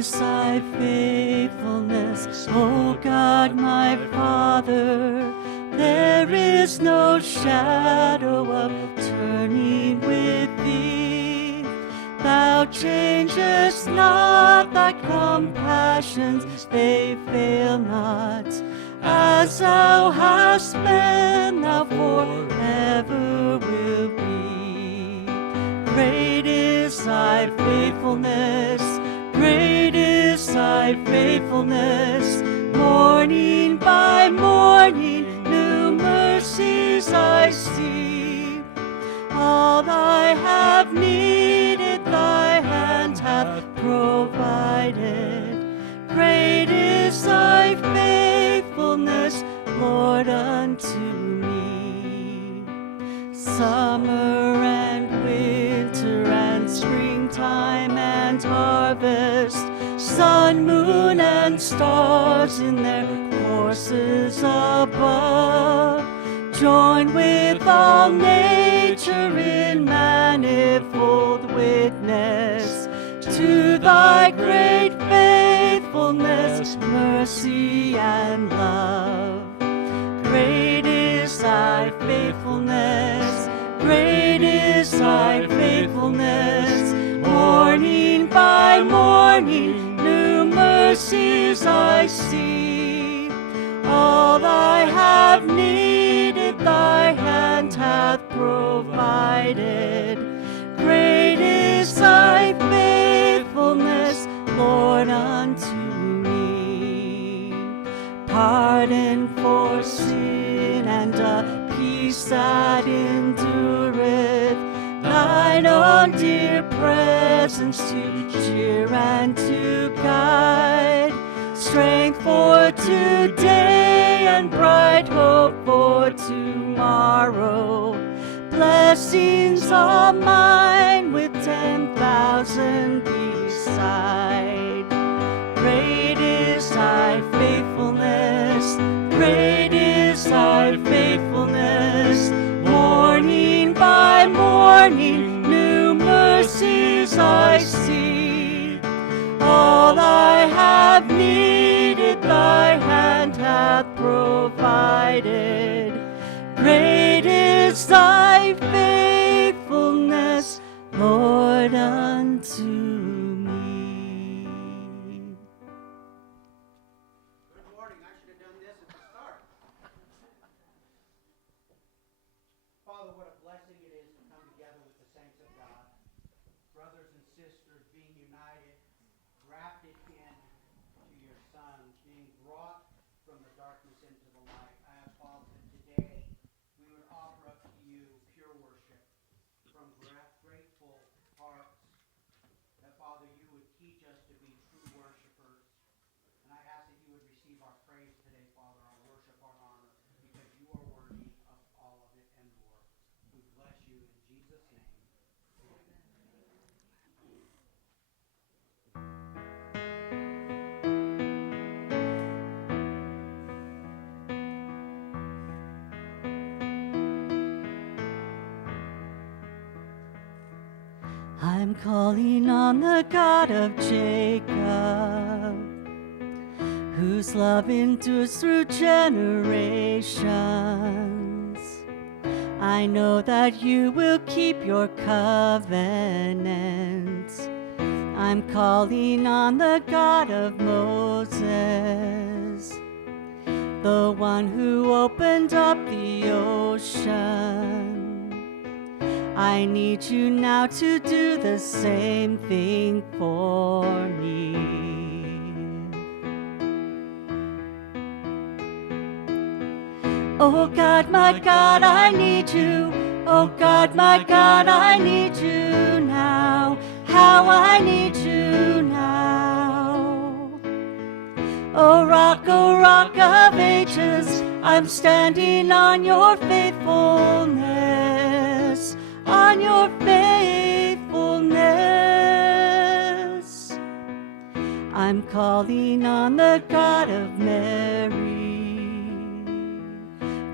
is thy faithfulness, O God my Father. There is no shadow of turning with thee. Thou changest not, thy compassions, they fail not. As thou hast been, thou forever will be. Great is thy faithfulness, great is thy faithfulness. Morning by morning, new mercies I see. All I have needed, thy hand hath provided. Great is thy faithfulness, Lord, unto me. Summer and winter and springtime and harvest, sun, moon, and stars in their courses above, join with all nature in manifold witness to thy great faithfulness, mercy, and love. Great is thy faithfulness, great is thy faithfulness. Morning by morning, new mercies I see. All I have needed, thy hand hath provided. Great is thy faithfulness, Lord, unto me. Pardon for sin and a peace that endureth, thine own dear presence to cheer and to guide, strength for today and bright hope for tomorrow. Blessings are mine with 10,000 beside. Great is thy faithfulness, great is thy faithfulness. Morning by morning, new mercies I see. All I have needed, thy hand hath provided. Great is thy faithfulness, Lord, unto me. Good morning. I should have done this at the start. Father, what a blessing it is to come together with the saints of God, brothers and sisters being united, grafted into your Son, being brought from the darkness into the light. I ask, Father, that today we would offer up to you pure worship from grateful hearts, that, Father, you would teach us to be true worshipers. And I ask that you would receive our praise today, Father, our worship, our honor, because you are worthy of all of it and more. We bless you in Jesus' name. I'm calling on the God of Jacob, whose love endures through generations. I know that you will keep your covenant. I'm calling on the God of Moses, the one who opened up the ocean. I need you now to do the same thing for me. Oh God, my God, I need you. Oh God, my God, I need you now. How I need you now. Oh rock of ages, I'm standing on your faithfulness, on your faithfulness. I'm calling on the God of Mary,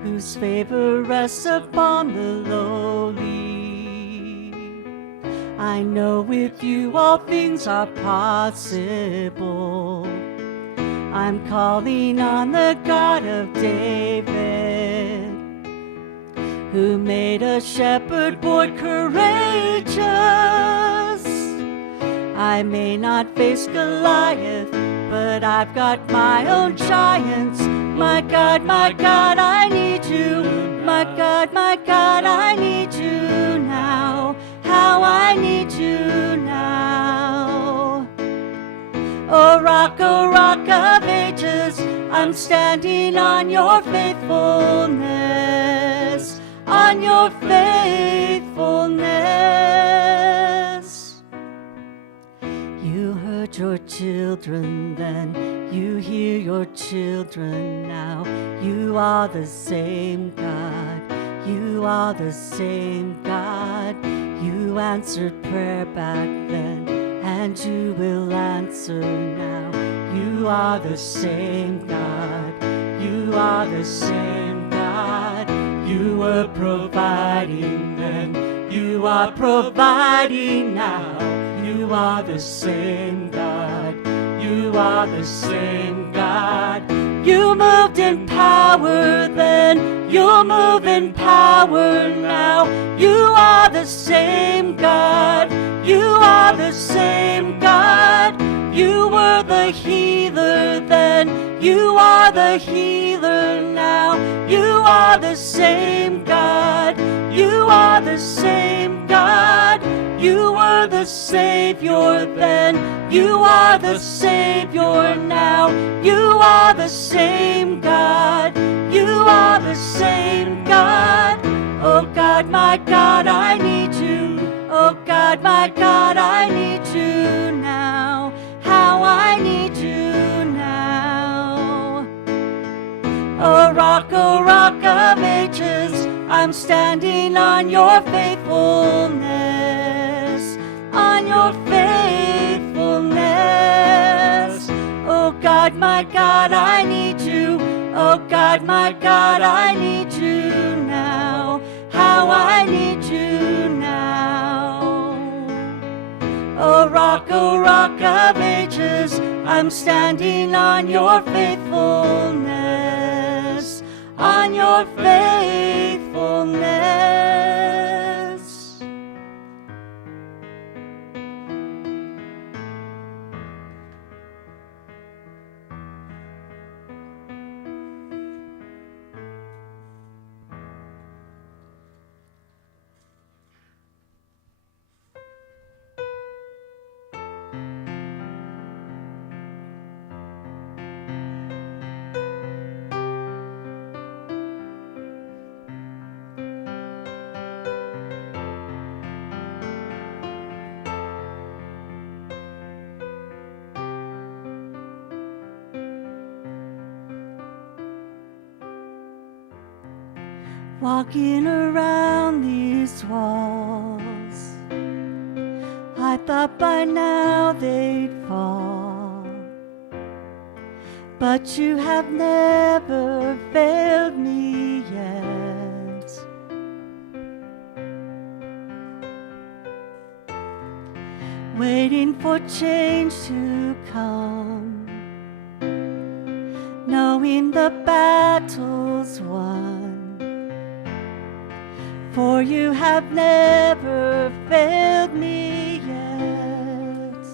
whose favor rests upon the lowly. I know with you all things are possible. I'm calling on the God of David, who made a shepherd boy courageous. I may not face Goliath, but I've got my own giants. My God, I need you. My God, I need you now. How I need you now. Oh rock of ages, I'm standing on your faithfulness, on your faithfulness. You heard your children then, you hear your children now. You are the same God, you are the same God. You answered prayer back then, and you will answer now. You are the same God, you are the same God. You were providing then, you are providing now. You are the same God, you are the same God. You moved in power then, you'll move in power now. You are the same God, you are the same God. You were the healer then, you are the healer now. You are the same God, you are the same God. You were the Savior then, you are the Savior now. You are the same God, you are the same God. Oh God, my God, I need you. Oh God, my God, I need you now. How I need you now. Oh rock of ages, I'm standing on your faithfulness, on your faithfulness. Oh God, my God, I need you. Oh God, my God, I need you now. How I need you now. Oh rock of ages, I'm standing on your faithfulness, on your faithfulness. Walking around these walls, I thought by now they'd fall, but you have never failed me yet. Waiting for change to come, knowing the battle's won. For you have never failed me yet.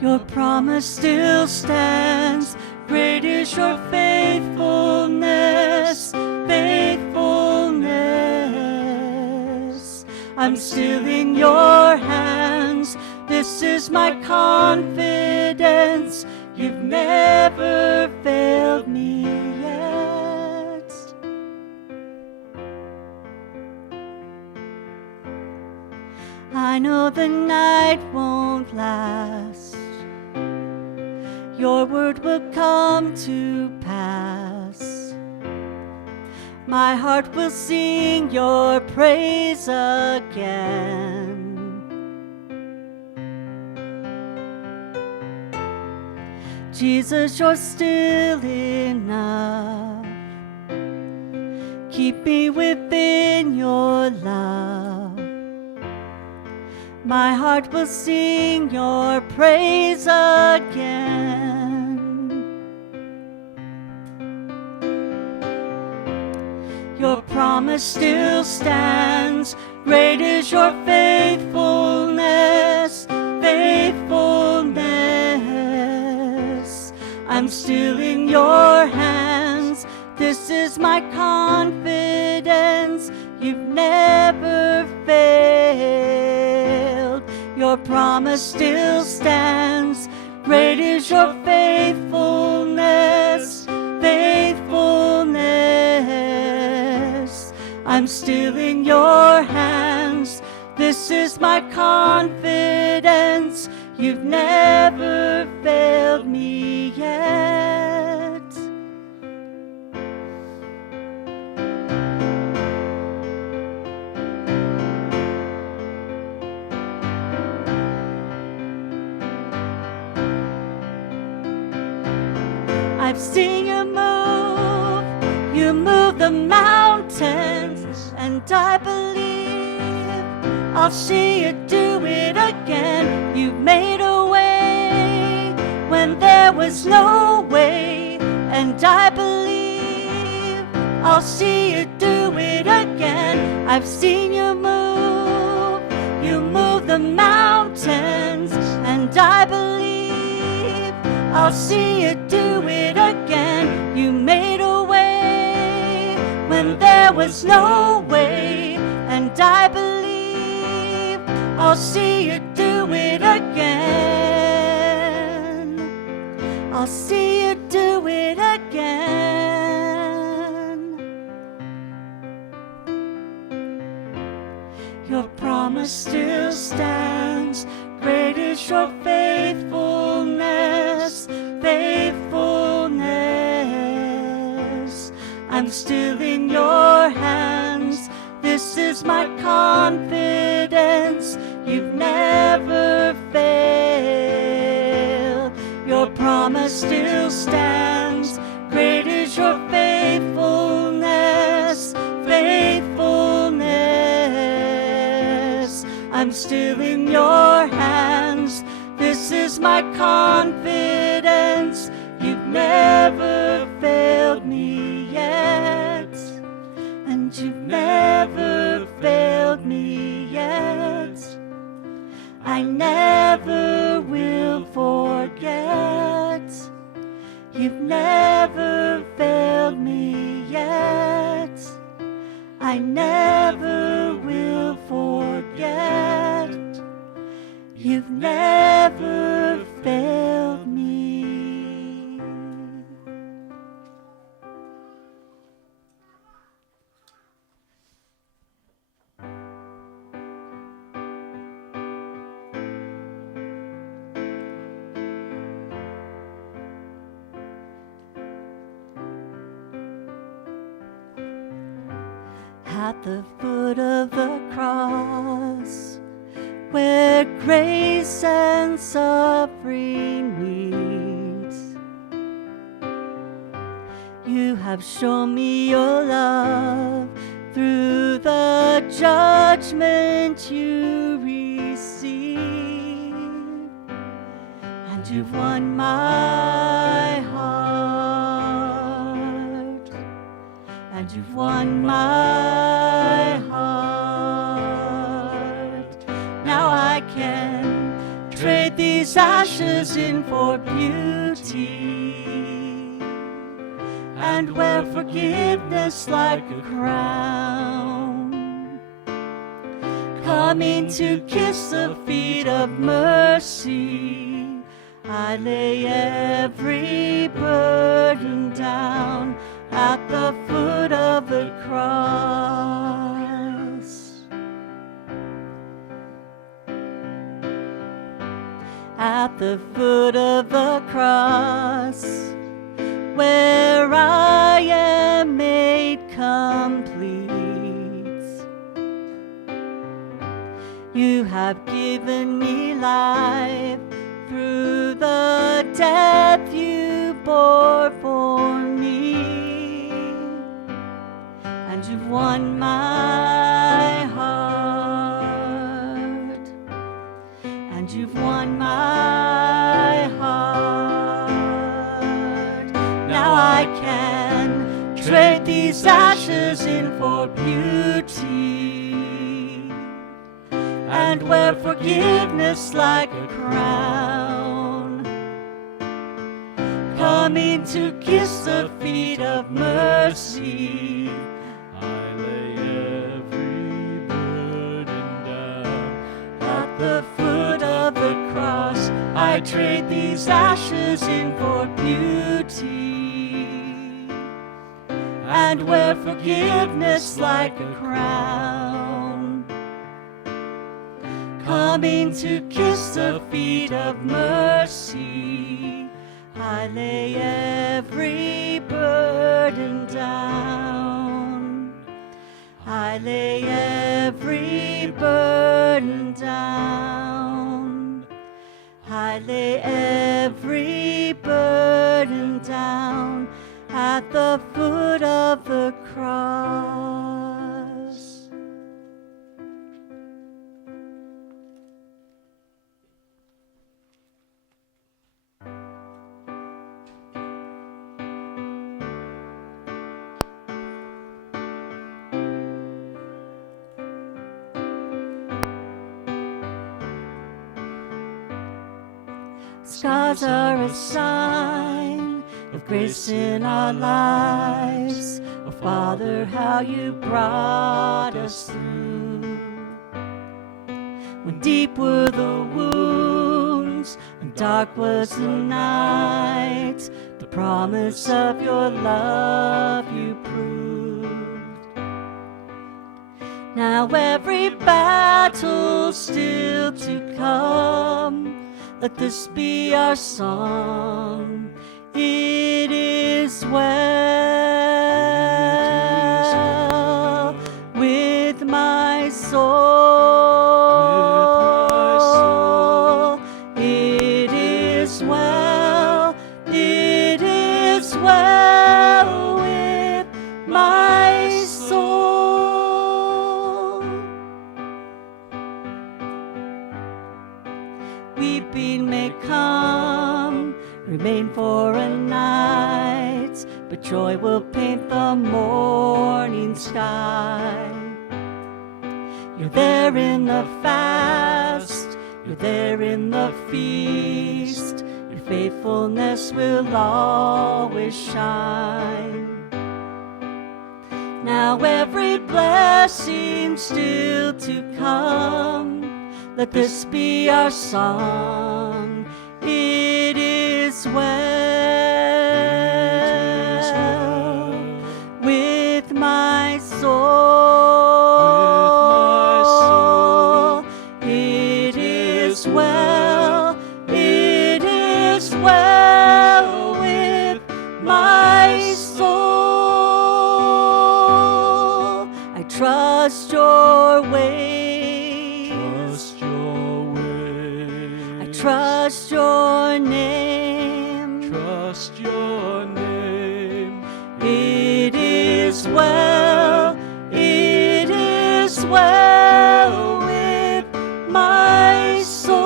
Your promise still stands. Great is your faithfulness, faithfulness. I'm still in your hands. This is my confidence. You've never failed me. I know the night won't last. Your word will come to pass. My heart will sing your praise again. Jesus, you're still enough. Keep me within My heart will sing your praise again. Your promise still stands. Great is your faithfulness, faithfulness. I'm still in your hands. This is my confidence. You've never failed. Your promise still stands. Great is your faithfulness, faithfulness. I'm still in your hands. This is my confidence. You've never failed me yet. I've seen you move the mountains, and I believe I'll see you do it again. You've made a way when there was no way, and I believe I'll see you do it again. I've seen you move the mountains, and I believe I'll see you do it again. You made a way when there was no way, and I believe I'll see you do it again. I'll see you do it again. Your promise still stands. Great is your faithfulness, faithfulness. I'm still in your hands. This is my confidence. You've never failed. Your promise still stands. Great is your faithfulness, faithfulness. I'm still in your hands. This is my confidence. You've never failed me yet, and you've never failed me yet. I never will forget. You've never failed me yet. I never will forget. You've never failed me. At the foot of the cross, where grace and suffering meet, you have shown me your love through the judgment you receive, and you've won my heart, and you've won my heart. Now I can trade these ashes in for beauty, and wear forgiveness like a crown, coming to kiss the feet of mercy. I lay every burden down at the foot of the cross. At the foot of the cross, where I am made complete, you have given me life through the death you bore for me, and you've won my heart, trade these ashes in for beauty, and wear forgiveness like a crown, coming to kiss the feet of mercy. I lay every burden down At the foot of the cross, I trade these ashes in for beauty, and wear forgiveness like a crown, coming to kiss the feet of mercy. I lay every burden down. I lay every burden down. I lay every burden down at the foot of the cross. Scars are a sign of grace in our lives. Oh, Father, how you brought us through. When deep were the wounds and dark was the night, the promise of your love you proved. Now every battle still to come, let this be our song. It is well with my soul. It is well. It is well with my soul. Weeping may come, remain for a night, but joy will paint the morning sky. You're there in the fast, you're there in the feast, your faithfulness will always shine. Now every blessing still to come, let this be our song. It is well with my soul. It is well. It is well with my soul. I trust your way. Trust your way. I trust your name. Trust your name. It is well. It is well with my soul.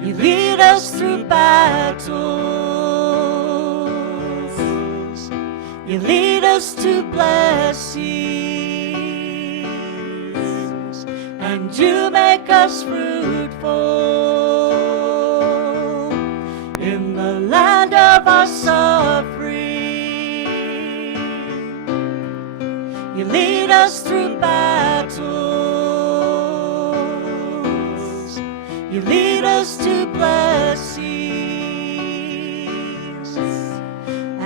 You lead us through battles. You lead us to blessings, and you make us fruitful in the land of our suffering. You lead us through battles. You lead us to blessings,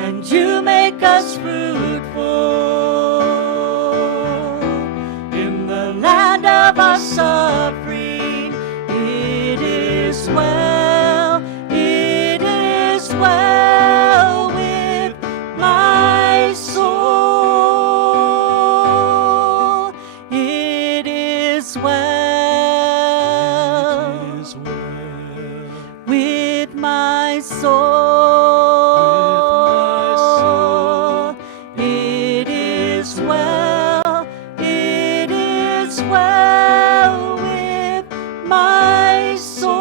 and you make us fruitful in the land of our suffering. It is well. It is well with my soul. It is well with my soul. It is well. It is well with my soul.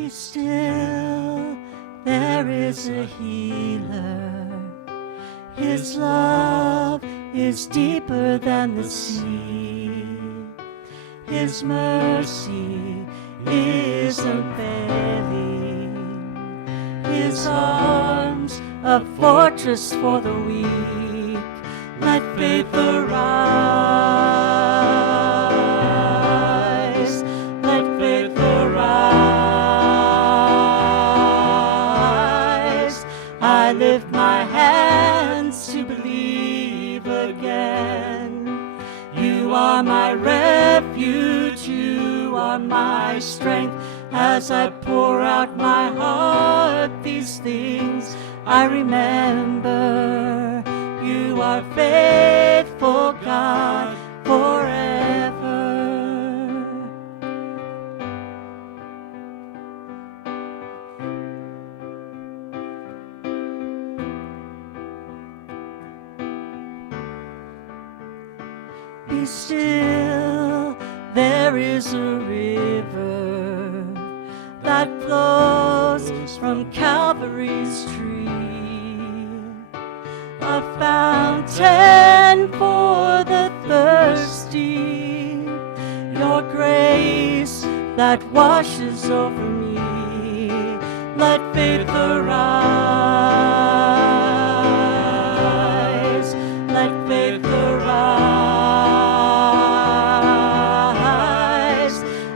Be still, there is a healer. His love is deeper than the sea. His mercy is unfailing. His arms a fortress for the weak. Let faith arise. Let faith arise. I lift my hands to believe again. You are my refuge, you are my strength. As I pour out my heart, these things I remember. You are faithful, God, forever. Be still, there is a river that flows from Calvary's tree, a fountain for the thirsty, your grace that washes over me. Let faith arise. Let faith arise.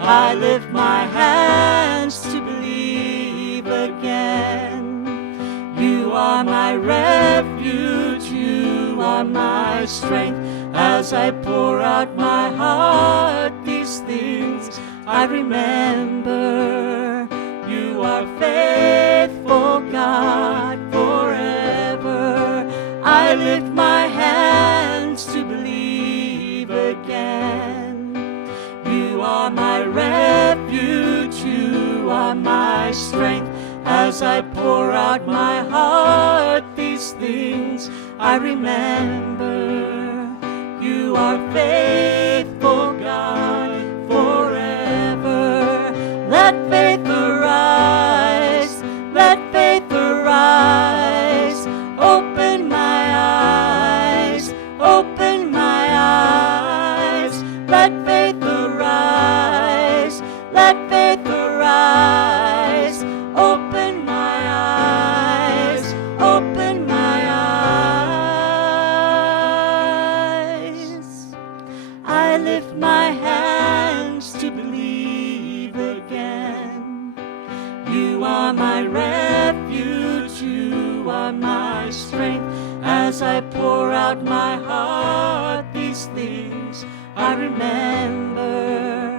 I lift my hands to believe again. You are my refuge, you are my strength. As I pour out my heart, these things I remember. You are faithful, God, forever. I lift my hands to believe again. You are my refuge, you are my strength. As I pour out my heart, these things I remember. You are faithful, God, forever. Let faith arise, let faith arise. Open my eyes, open my eyes. Let faith arise, let faith arise. Open my eyes, open my eyes. I lift my hands to believe again. You are my refuge, you are my strength. As I pour out my heart, these things I remember.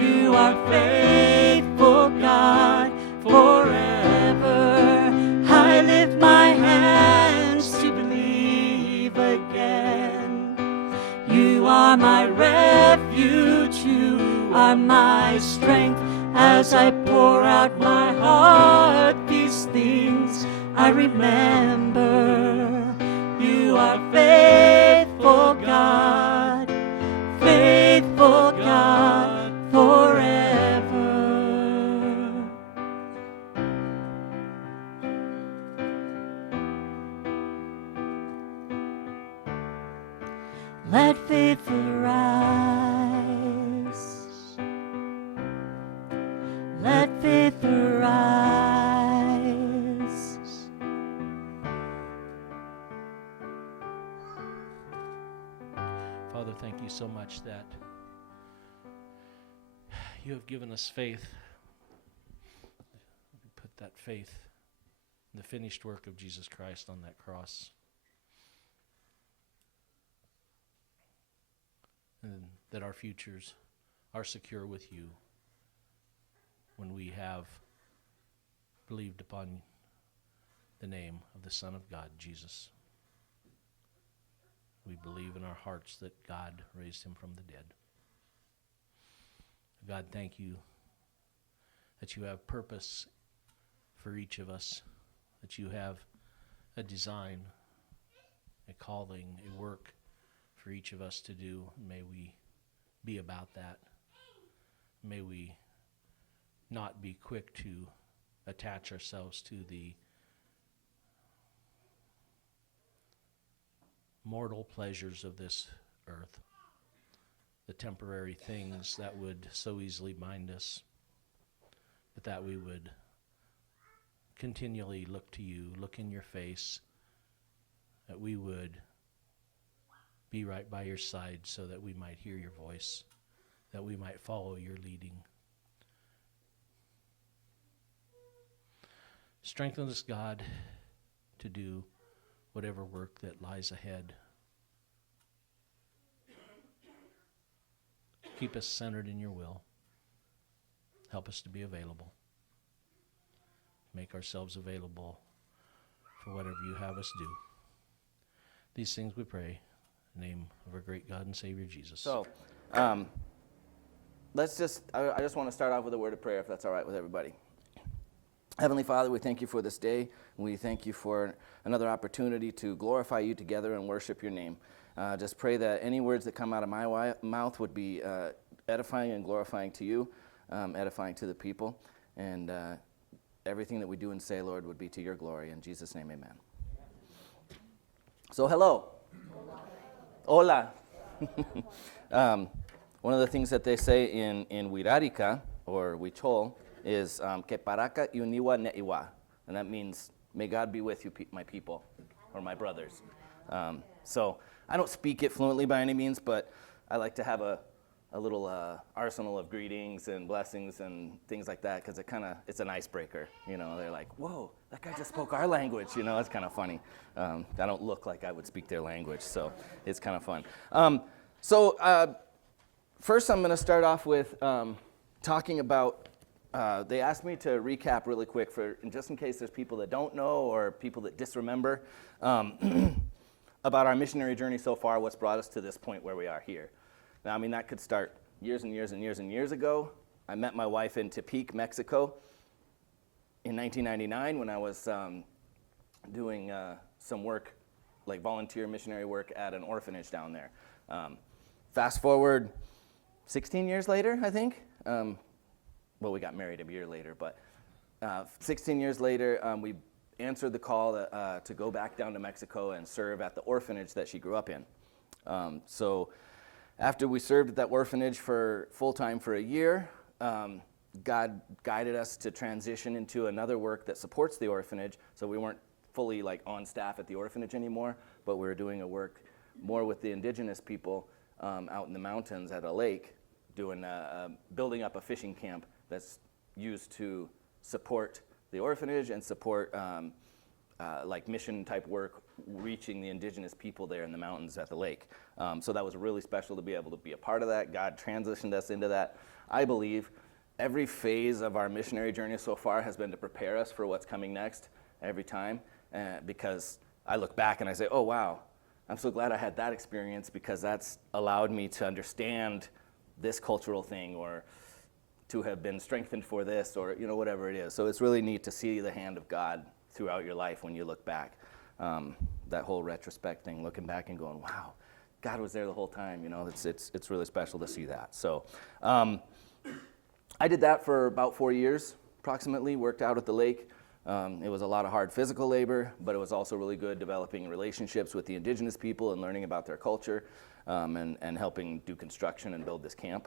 You are faithful, God, forever. I lift my hands to believe again. You are my refuge, you are my strength. As I pour out my heart, these things I remember. You are faithful, God, faithful God, forever. Let faith arise. Let faith arise. Father, thank you so much that you have given us faith. We put that faith in the finished work of Jesus Christ on that cross. And that our futures are secure with you when we have believed upon the name of the Son of God, Jesus. We believe in our hearts that God raised him from the dead. God, thank you that you have purpose for each of us, that you have a design, a calling, a work for each of us to do. May we be about that. May we not be quick to attach ourselves to the mortal pleasures of this earth, the temporary things that would so easily bind us, but that we would continually look to you, look in your face, that we would be right by your side so that we might hear your voice, that we might follow your leading. Strengthen us, God, to do whatever work that lies ahead. Keep us centered in your will. Help us to be available. Make ourselves available for whatever you have us do. These things we pray in the name of our great God and Savior, Jesus. So, I just want to start off with a word of prayer, if that's all right with everybody. Heavenly Father, we thank you for this day. We thank you for another opportunity to glorify you together and worship your name. Just pray that any words that come out of my mouth would be edifying and glorifying to you, edifying to the people, and everything that we do and say, Lord, would be to your glory. In Jesus' name, amen. So, hello. Hola. One of the things that they say in Wirarica, or Huichol, is que paraka uniwa ne'iwa. And that means, may God be with you, my people, or my brothers. So I don't speak it fluently by any means, but I like to have a little arsenal of greetings and blessings and things like that, because it's an icebreaker. You know, they're like, whoa, that guy just spoke our language. You know, it's kind of funny. I don't look like I would speak their language, so it's kind of fun. First I'm going to start off with talking about, they asked me to recap really quick, just in case there's people that don't know or people that disremember, about our missionary journey so far, what's brought us to this point where we are here. Now, I mean, that could start years and years and years and years ago. I met my wife in Tepic, Mexico in 1999 when I was doing some work, like volunteer missionary work at an orphanage down there. Fast forward 16 years later, I think. Well, we got married a year later, but 16 years later, we answered the call to go back down to Mexico and serve at the orphanage that she grew up in. So after we served at that orphanage for full-time for a year, God guided us to transition into another work that supports the orphanage. So we weren't fully like on staff at the orphanage anymore, but we were doing a work more with the indigenous people out in the mountains at a lake, doing building up a fishing camp that's used to support the orphanage and support like mission type work, reaching the indigenous people there in the mountains at the lake. So that was really special to be able to be a part of that. God transitioned us into that. I believe every phase of our missionary journey so far has been to prepare us for what's coming next every time, because I look back and I say, oh wow, I'm so glad I had that experience, because that's allowed me to understand this cultural thing, or to have been strengthened for this, or you know, whatever it is. So it's really neat to see the hand of God throughout your life when you look back. That whole retrospect thing, looking back and going, wow, God was there the whole time. You know, it's really special to see that. So I did that for about 4 years, approximately, worked out at the lake. It was a lot of hard physical labor, but it was also really good developing relationships with the indigenous people and learning about their culture, and helping do construction and build this camp.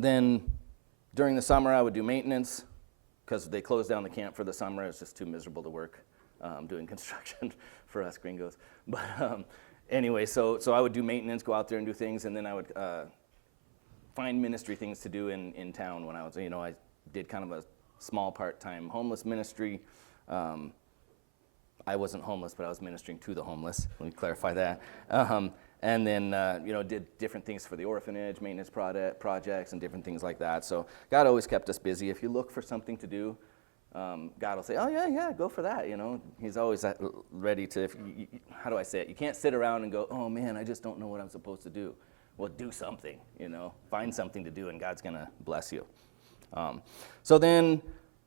Then during the summer, I would do maintenance, because they closed down the camp for the summer. It was just too miserable to work doing construction for us gringos. But anyway, so I would do maintenance, go out there and do things, and then I would find ministry things to do in town when I was, you know, I did kind of a small part-time homeless ministry. I wasn't homeless, but I was ministering to the homeless. Let me clarify that. And then, you know, did different things for the orphanage, maintenance projects, and different things like that. So God always kept us busy. If you look for something to do, God will say, oh, yeah, go for that, you know. He's always ready to, how do I say it? You can't sit around and go, oh, man, I just don't know what I'm supposed to do. Well, do something, you know. Find something to do, and God's going to bless you. So then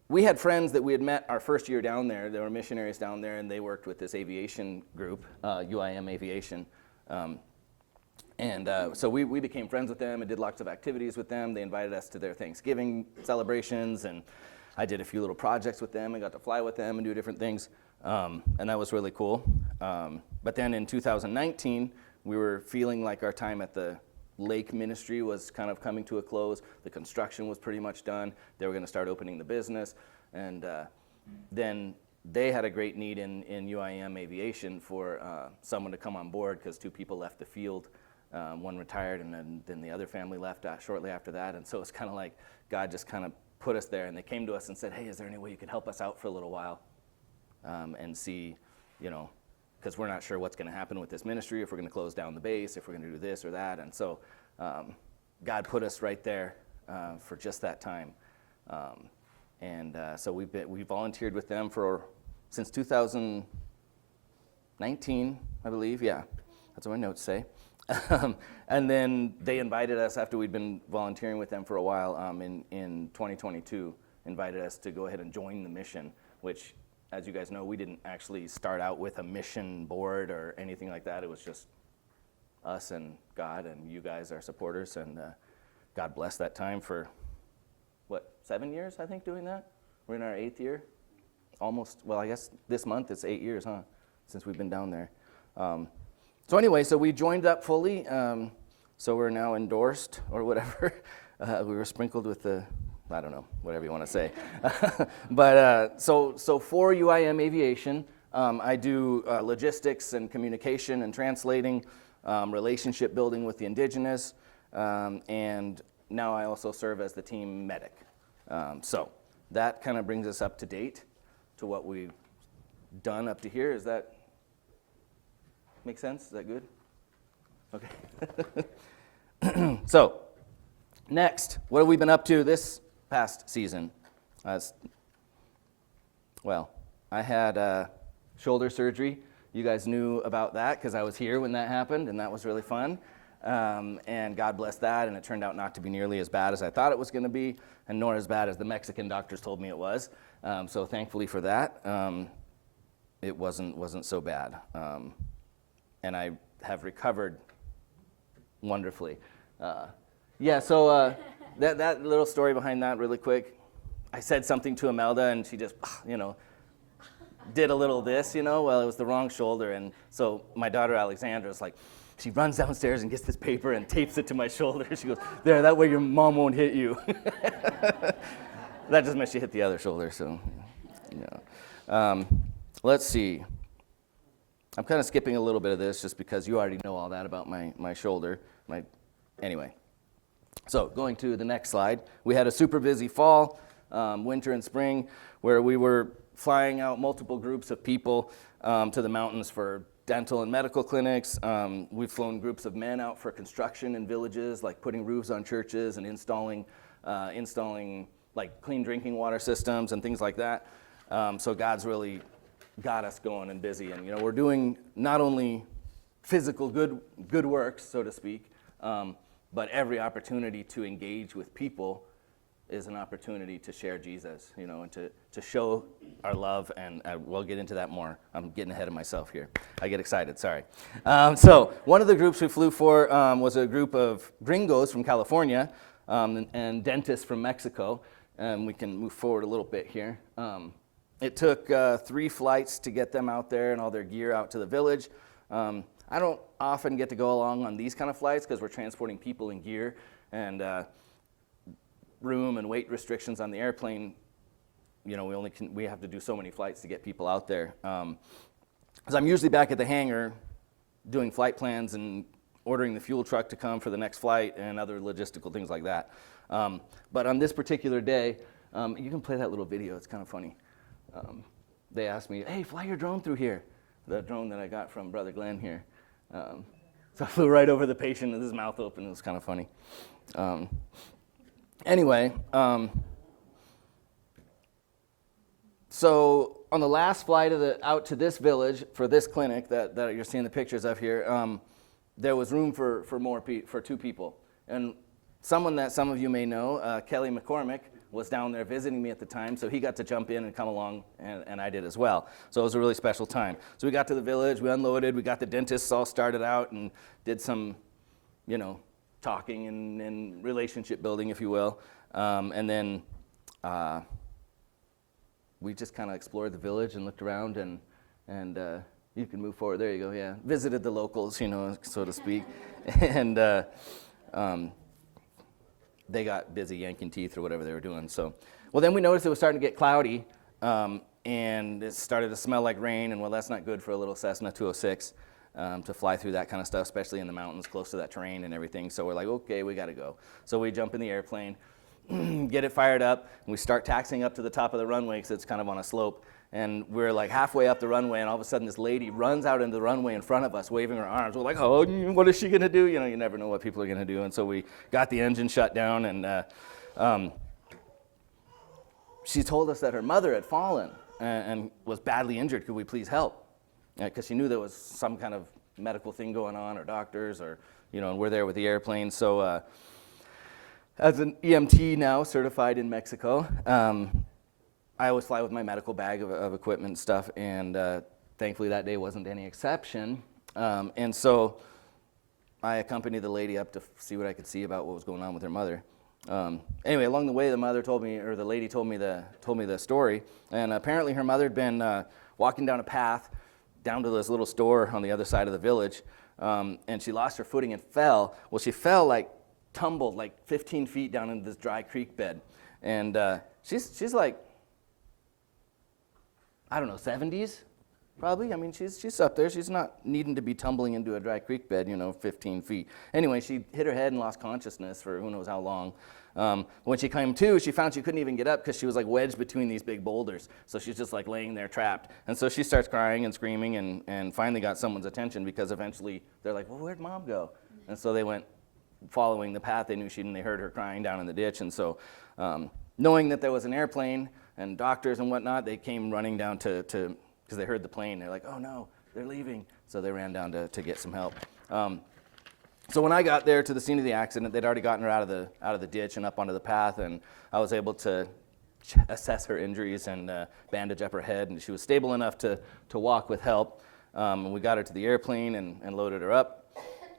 we had friends that we had met our first year down there. There were missionaries down there, and they worked with this aviation group, UIM Aviation. And so we became friends with them and did lots of activities with them. They invited us to their Thanksgiving celebrations, and I did a few little projects with them and got to fly with them and do different things, and that was really cool. But then in 2019, we were feeling like our time at the lake ministry was kind of coming to a close. The construction was pretty much done. They were going to start opening the business, and then they had a great need in UIM Aviation for someone to come on board because 2 people left the field. One retired, and then the other family left shortly after that. And so it's kind of like God just kind of put us there. And they came to us and said, hey, is there any way you could help us out for a little while and see, because we're not sure what's going to happen with this ministry, if we're going to close down the base, if we're going to do this or that. And so God put us right there for just that time. So we volunteered with them since 2019, I believe. Yeah, that's what my notes say. And then they invited us, after we'd been volunteering with them for a while, in 2022, invited us to go ahead and join the mission, which, as you guys know, we didn't actually start out with a mission board or anything like that. It was just us and God, and you guys, our supporters, and God bless that time for, 7 years, I think, doing that? We're in our 8th year. Almost, well, I guess this month it's 8 years, since we've been down there. So anyway, so we joined up fully, so we're now endorsed or whatever. We were sprinkled with I don't know, whatever you want to say. But so for UIM Aviation, I do logistics and communication and translating, relationship building with the indigenous, and now I also serve as the team medic. So that kind of brings us up to date to what we've done up to here. Is that make sense? Is that good? Okay. So, next, what have we been up to this past season? Well, I had shoulder surgery. You guys knew about that because I was here when that happened, and that was really fun. And God bless that, and it turned out not to be nearly as bad as I thought it was going to be, and nor as bad as the Mexican doctors told me it was. So thankfully for that, it wasn't so bad. And I have recovered wonderfully. So that little story behind that really quick. I said something to Imelda, and she just, did a little this, well, it was the wrong shoulder. And so my daughter Alexandra's like, she runs downstairs and gets this paper and tapes it to my shoulder. She goes, there, that way your mom won't hit you. That just meant she hit the other shoulder, so, let's see. I'm kind of skipping a little bit of this just because you already know all that about my shoulder. Anyway, so going to the next slide. We had a super busy fall, winter and spring, where we were flying out multiple groups of people to the mountains for dental and medical clinics. We've flown groups of men out for construction in villages, like putting roofs on churches and installing like clean drinking water systems and things like that. So God's really got us going and busy, and we're doing not only physical good works, so to speak, but every opportunity to engage with people is an opportunity to share Jesus, and to show our love, and we'll get into that more. I'm getting ahead of myself here. I get excited, sorry. So one of the groups we flew for was a group of gringos from California and dentists from Mexico, and we can move forward a little bit here. It took 3 flights to get them out there and all their gear out to the village. I don't often get to go along on these kind of flights because we're transporting people and gear, and room and weight restrictions on the airplane. We have to do so many flights to get people out there. So I'm usually back at the hangar doing flight plans and ordering the fuel truck to come for the next flight and other logistical things like that. But on this particular day, you can play that little video. It's kind of funny. They asked me, hey, fly your drone through here. The drone that I got from Brother Glenn here. So I flew right over the patient with his mouth open. It was kind of funny. Anyway, so on the last flight out to this village for this clinic that you're seeing the pictures of here, there was room for 2 people. And someone that some of you may know, Kelly McCormick, was down there visiting me at the time, so he got to jump in and come along, and I did as well. So it was a really special time. So we got to the village, we unloaded, we got the dentists all started out and did some talking and relationship building, if you will. And then we just kind of explored the village and looked around, and you can move forward. There you go, yeah. Visited the locals, so to speak. And they got busy yanking teeth or whatever they were doing. So, well, then we noticed it was starting to get cloudy, and it started to smell like rain, and well, that's not good for a little Cessna 206 to fly through that kind of stuff, especially in the mountains close to that terrain and everything. So we're like, okay, we got to go. So we jump in the airplane, get it fired up, and we start taxiing up to the top of the runway because it's kind of on a slope. And we're like halfway up the runway, and all of a sudden this lady runs out into the runway in front of us, waving her arms. We're like, oh, what is she going to do? You never know what people are going to do. And so we got the engine shut down, and she told us that her mother had fallen and was badly injured. Could we please help? Because she knew there was some kind of medical thing going on, or doctors, or, and we're there with the airplane. So as an EMT now, certified in Mexico, I always fly with my medical bag of equipment and stuff, and thankfully that day wasn't any exception. And so I accompanied the lady up to see what I could see about what was going on with her mother. Anyway, along the way, the lady told me the story, and apparently her mother had been walking down a path down to this little store on the other side of the village, and she lost her footing and fell. Well, she tumbled like 15 feet down into this dry creek bed, and she's like, I don't know, 70s, probably. I mean, she's up there. She's not needing to be tumbling into a dry creek bed, 15 feet. Anyway, she hit her head and lost consciousness for who knows how long. When she came to, she found she couldn't even get up because she was like wedged between these big boulders. So she's just like laying there trapped. And so she starts crying and screaming, and finally got someone's attention, because eventually they're like, well, where'd Mom go? And so they went following the path. They knew they heard her crying down in the ditch. And so knowing that there was an airplane and doctors and whatnot, they came running down to because they heard the plane. They're like, oh no, they're leaving. So they ran down to get some help. So when I got there to the scene of the accident, they'd already gotten her out of the ditch and up onto the path, and I was able to assess her injuries and bandage up her head, and she was stable enough to walk with help. And we got her to the airplane and loaded her up.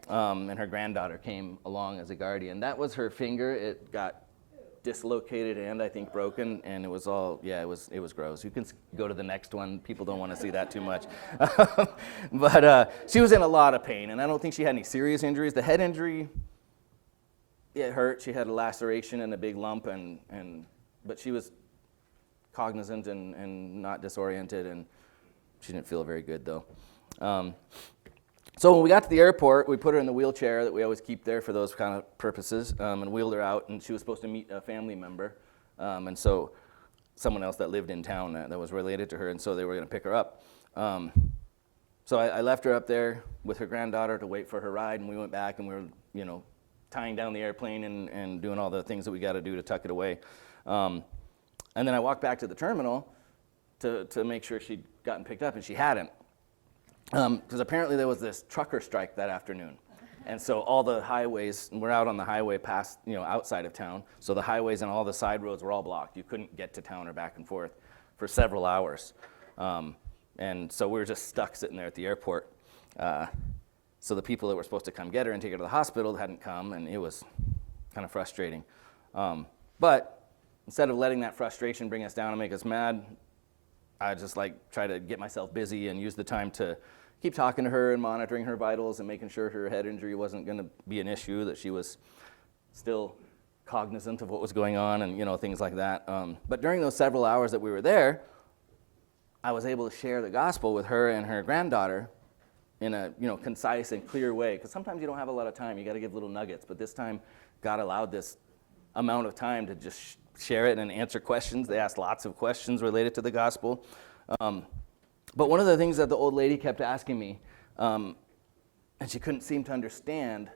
And her granddaughter came along as a guardian. That was her finger. It got dislocated and I think broken, and it was all, it was gross. You can go to the next one. People don't want to see that too much. But she was in a lot of pain, and I don't think she had any serious injuries. The head injury, it hurt. She had a laceration and a big lump, but she was cognizant and not disoriented, and she didn't feel very good though. So when we got to the airport, we put her in the wheelchair that we always keep there for those kind of purposes, and wheeled her out, and she was supposed to meet a family member, and so someone else that lived in town that was related to her, and so they were going to pick her up. So I left her up there with her granddaughter to wait for her ride, and we went back, and we were, tying down the airplane and doing all the things that we got to do to tuck it away. And then I walked back to the terminal to make sure she'd gotten picked up, and she hadn't. Because apparently there was this trucker strike that afternoon. And so all the highways, and we're out on the highway past, outside of town, so the highways and all the side roads were all blocked. You couldn't get to town or back and forth for several hours. And so we were just stuck sitting there at the airport. So the people that were supposed to come get her and take her to the hospital hadn't come, and it was kind of frustrating. But instead of letting that frustration bring us down and make us mad, I just try to get myself busy and use the time to keep talking to her and monitoring her vitals and making sure her head injury wasn't going to be an issue, that she was still cognizant of what was going on, and things like that. But during those several hours that we were there, I was able to share the gospel with her and her granddaughter in a concise and clear way. Because sometimes you don't have a lot of time; you got to give little nuggets. But this time, God allowed this amount of time to just share it and answer questions. They asked lots of questions related to the gospel. But one of the things that the old lady kept asking me, and she couldn't seem to understand,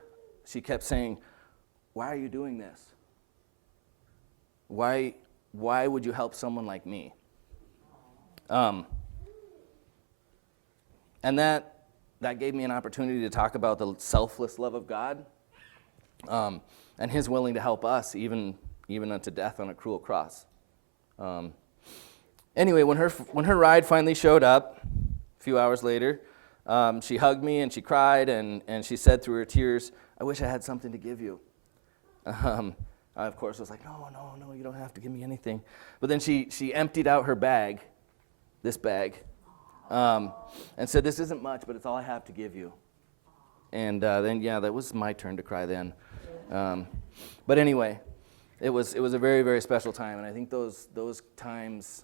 she kept saying, why are you doing this? Why would you help someone like me? And that gave me an opportunity to talk about the selfless love of God, and his willing to help us even unto death on a cruel cross. Anyway, when her ride finally showed up, a few hours later, she hugged me and she cried, and she said through her tears, I wish I had something to give you. I, of course, was like, no, you don't have to give me anything. But then she emptied out her bag, this bag, and said, this isn't much, but it's all I have to give you. And then, that was my turn to cry then. But anyway, it was a very, very special time. And I think those times,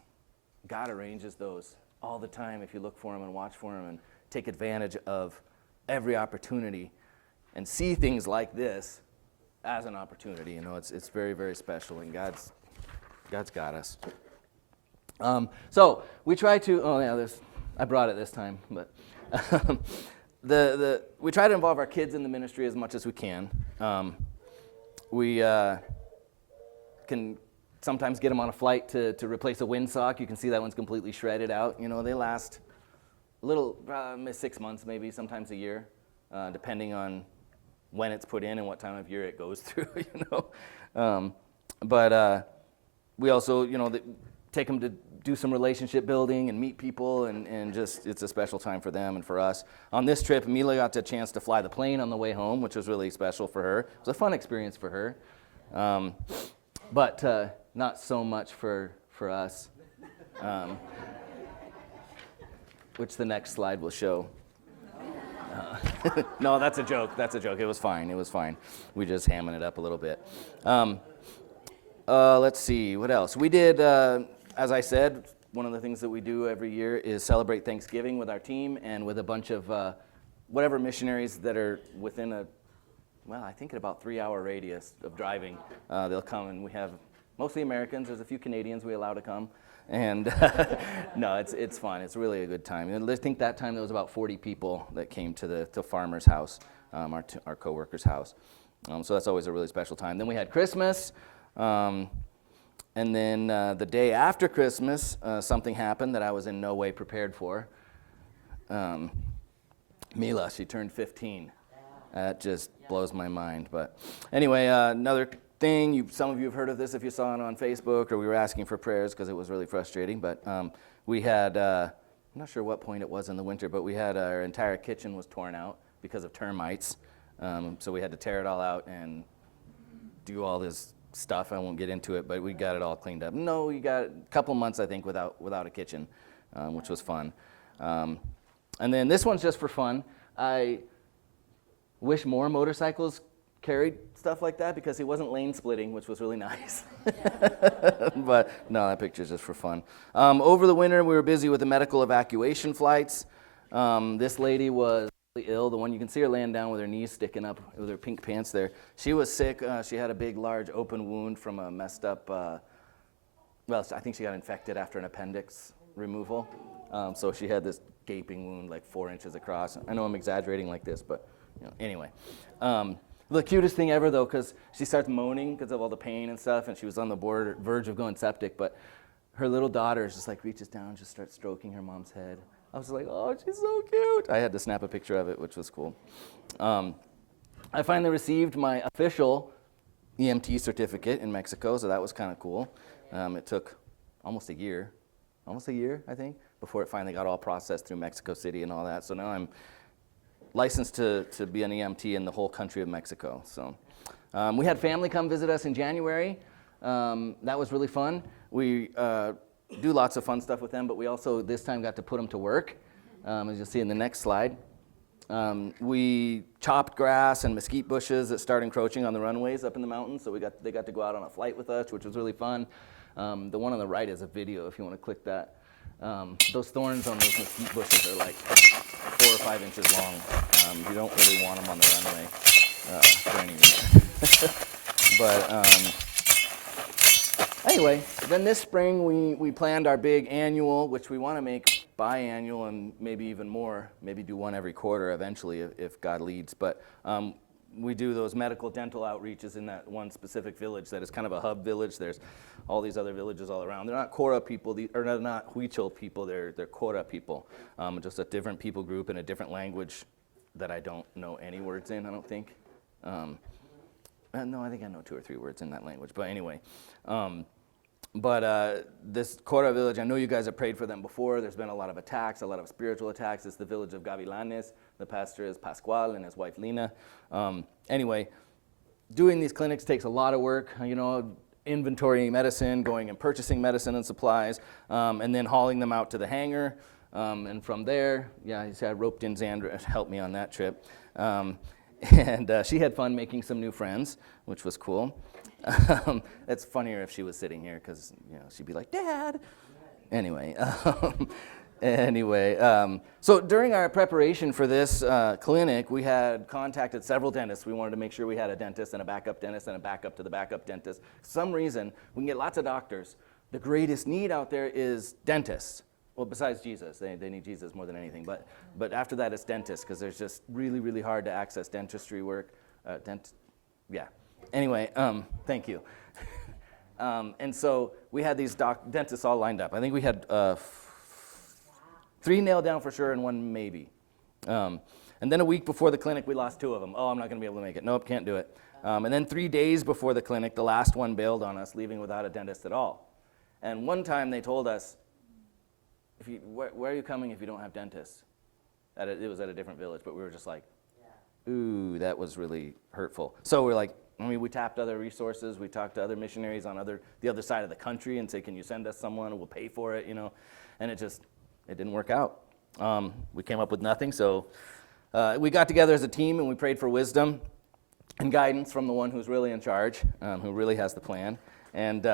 God arranges those all the time if you look for them and watch for them and take advantage of every opportunity and see things like this as an opportunity. It's very, very special, and God's got us. So we try to. I brought it this time, but we try to involve our kids in the ministry as much as we can. We can sometimes get them on a flight to replace a windsock. You can see that one's completely shredded out. They last a little 6 months, maybe sometimes a year, depending on when it's put in and what time of year it goes through. But we also take them to do some relationship building and meet people, and just it's a special time for them and for us. On this trip, Amelia got the chance to fly the plane on the way home, which was really special for her. It was a fun experience for her, but not so much for us, which the next slide will show. No, that's a joke. It was fine. We just hamming it up a little bit. Let's see, what else? We did, as I said, one of the things that we do every year is celebrate Thanksgiving with our team and with a bunch of whatever missionaries that are within I think at about 3-hour radius of driving. They'll come, and we have mostly Americans. There's a few Canadians we allow to come. And no, it's fun. It's really a good time. And I think that time there was about 40 people that came to the farmer's house, our co-worker's house. So that's always a really special time. Then we had Christmas. And then the day after Christmas, something happened that I was in no way prepared for. Mila, she turned 15. That just blows my mind. But anyway, another thing, some of you have heard of this if you saw it on Facebook, or we were asking for prayers because it was really frustrating. But we had, I'm not sure what point it was in the winter, but we had our entire kitchen was torn out because of termites. So we had to tear it all out and do all this stuff. I won't get into it, but we got it all cleaned up. No, we got a couple months, I think, without a kitchen, which was fun. And then this one's just for fun. I wish more motorcycles carried stuff like that because he wasn't lane splitting, which was really nice. But no, that picture's just for fun. Over the winter, we were busy with the medical evacuation flights. This lady was really ill. The one you can see her laying down with her knees sticking up with her pink pants there. She was sick. She had a big, large open wound from a messed up, I think she got infected after an appendix removal. So she had this gaping wound like 4 inches across. I know I'm exaggerating like this, but anyway. The cutest thing ever, though, because she starts moaning because of all the pain and stuff, and she was on the verge of going septic, but her little daughter just reaches down and just starts stroking her mom's head. I was like, oh, she's so cute. I had to snap a picture of it, which was cool. I finally received my official EMT certificate in Mexico, so that was kind of cool. It took almost a year, I think, before it finally got all processed through Mexico City and all that. So now I'm licensed to be an EMT in the whole country of Mexico. So we had family come visit us in January. That was really fun. We do lots of fun stuff with them, but we also this time got to put them to work, as you'll see in the next slide. We chopped grass and mesquite bushes that start encroaching on the runways up in the mountains, so they got to go out on a flight with us, which was really fun. The one on the right is a video if you want to click that. Those thorns on those mesquite bushes are like 4 or 5 inches long. You don't really want them on the runway for any reason. But anyway, then this spring we planned our big annual, which we want to make biannual and maybe even more, maybe do one every quarter eventually if God leads. But we do those medical dental outreaches in that one specific village that is kind of a hub village. There's all these other villages all around. They're not Cora people, or they're not Huichol people, they're Cora people. Just a different people group in a different language that I don't know any words in, I don't think. No, I think I know 2 or 3 words in that language. But anyway, this Cora village, I know you guys have prayed for them before. There's been a lot of attacks, a lot of spiritual attacks. It's the village of Gavilanes. The pastor is Pascual and his wife Lina. Anyway, doing these clinics takes a lot of work, inventorying medicine, going and purchasing medicine and supplies, and then hauling them out to the hangar. And from there, I roped in Xandra to help me on that trip. And she had fun making some new friends, which was cool. It's funnier if she was sitting here because she'd be like, "Dad." Anyway, so during our preparation for this clinic, we had contacted several dentists. We wanted to make sure we had a dentist and a backup dentist and a backup to the backup dentist. For some reason, we can get lots of doctors. The greatest need out there is dentists. Well, besides Jesus, they need Jesus more than anything. But after that, it's dentists because there's just really, really hard to access dentistry work. Anyway, thank you. And so we had these dentists all lined up. I think we had 3 nailed down for sure and 1 maybe. And then a week before the clinic, we lost 2 of them. Oh, I'm not going to be able to make it. Nope, can't do it. And then 3 days before the clinic, the last one bailed on us, leaving without a dentist at all. And one time they told us, where are you coming if you don't have dentists? It was at a different village, but we were just like, ooh, that was really hurtful. So we're like, we tapped other resources. We talked to other missionaries on the other side of the country and say, can you send us someone? We'll pay for it, And it didn't work out. We came up with nothing. So we got together as a team and we prayed for wisdom and guidance from the one who's really in charge, who really has the plan. And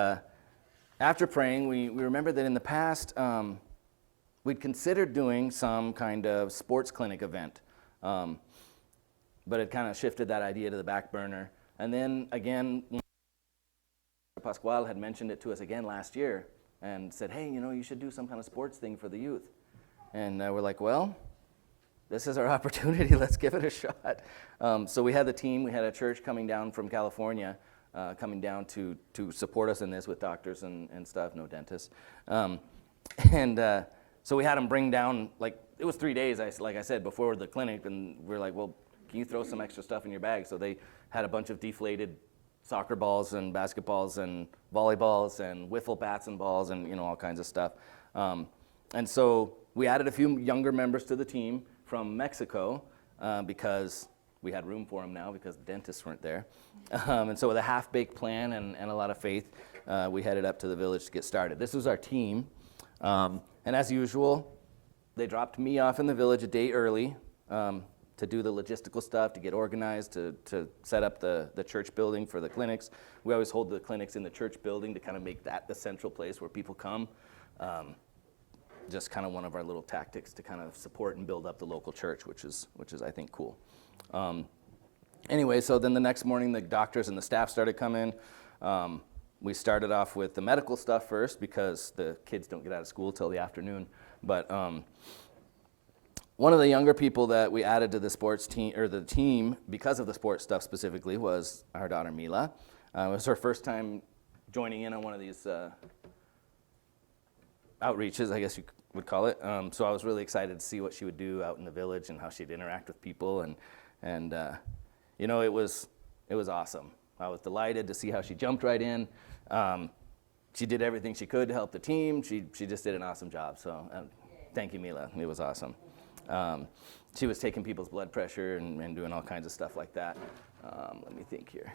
after praying, we remembered that in the past, we'd considered doing some kind of sports clinic event, but it kind of shifted that idea to the back burner. And then again, Pascual had mentioned it to us again last year and said, hey, you should do some kind of sports thing for the youth. And we're like, well, this is our opportunity. Let's give it a shot. So we had the team. We had a church coming down from California, coming down to support us in this with doctors and stuff, no dentists. So we had them bring down, it was 3 days, like I said, before the clinic, and we were like, well, can you throw some extra stuff in your bag? So they had a bunch of deflated soccer balls and basketballs and volleyballs and wiffle bats and balls and, all kinds of stuff. And so we added a few younger members to the team from Mexico because we had room for them now because the dentists weren't there. And so with a half-baked plan and a lot of faith, we headed up to the village to get started. This was our team. And as usual, they dropped me off in the village a day early to do the logistical stuff, to get organized, to set up the church building for the clinics. We always hold the clinics in the church building to kind of make that the central place where people come. Just kind of one of our little tactics to kind of support and build up the local church, which is I think cool. Anyway, so then the next morning the doctors and the staff started coming. We started off with the medical stuff first because the kids don't get out of school till the afternoon. But one of the younger people that we added to the sports team, or the team, because of the sports stuff specifically, was our daughter Mila. It was her first time joining in on one of these outreaches, I guess you would call it. So I was really excited to see what she would do out in the village and how she'd interact with people, and it was awesome. I was delighted to see how she jumped right in. She did everything she could to help the team. She just did an awesome job. So thank you, Mila. It was awesome. She was taking people's blood pressure and doing all kinds of stuff like that. Let me think here.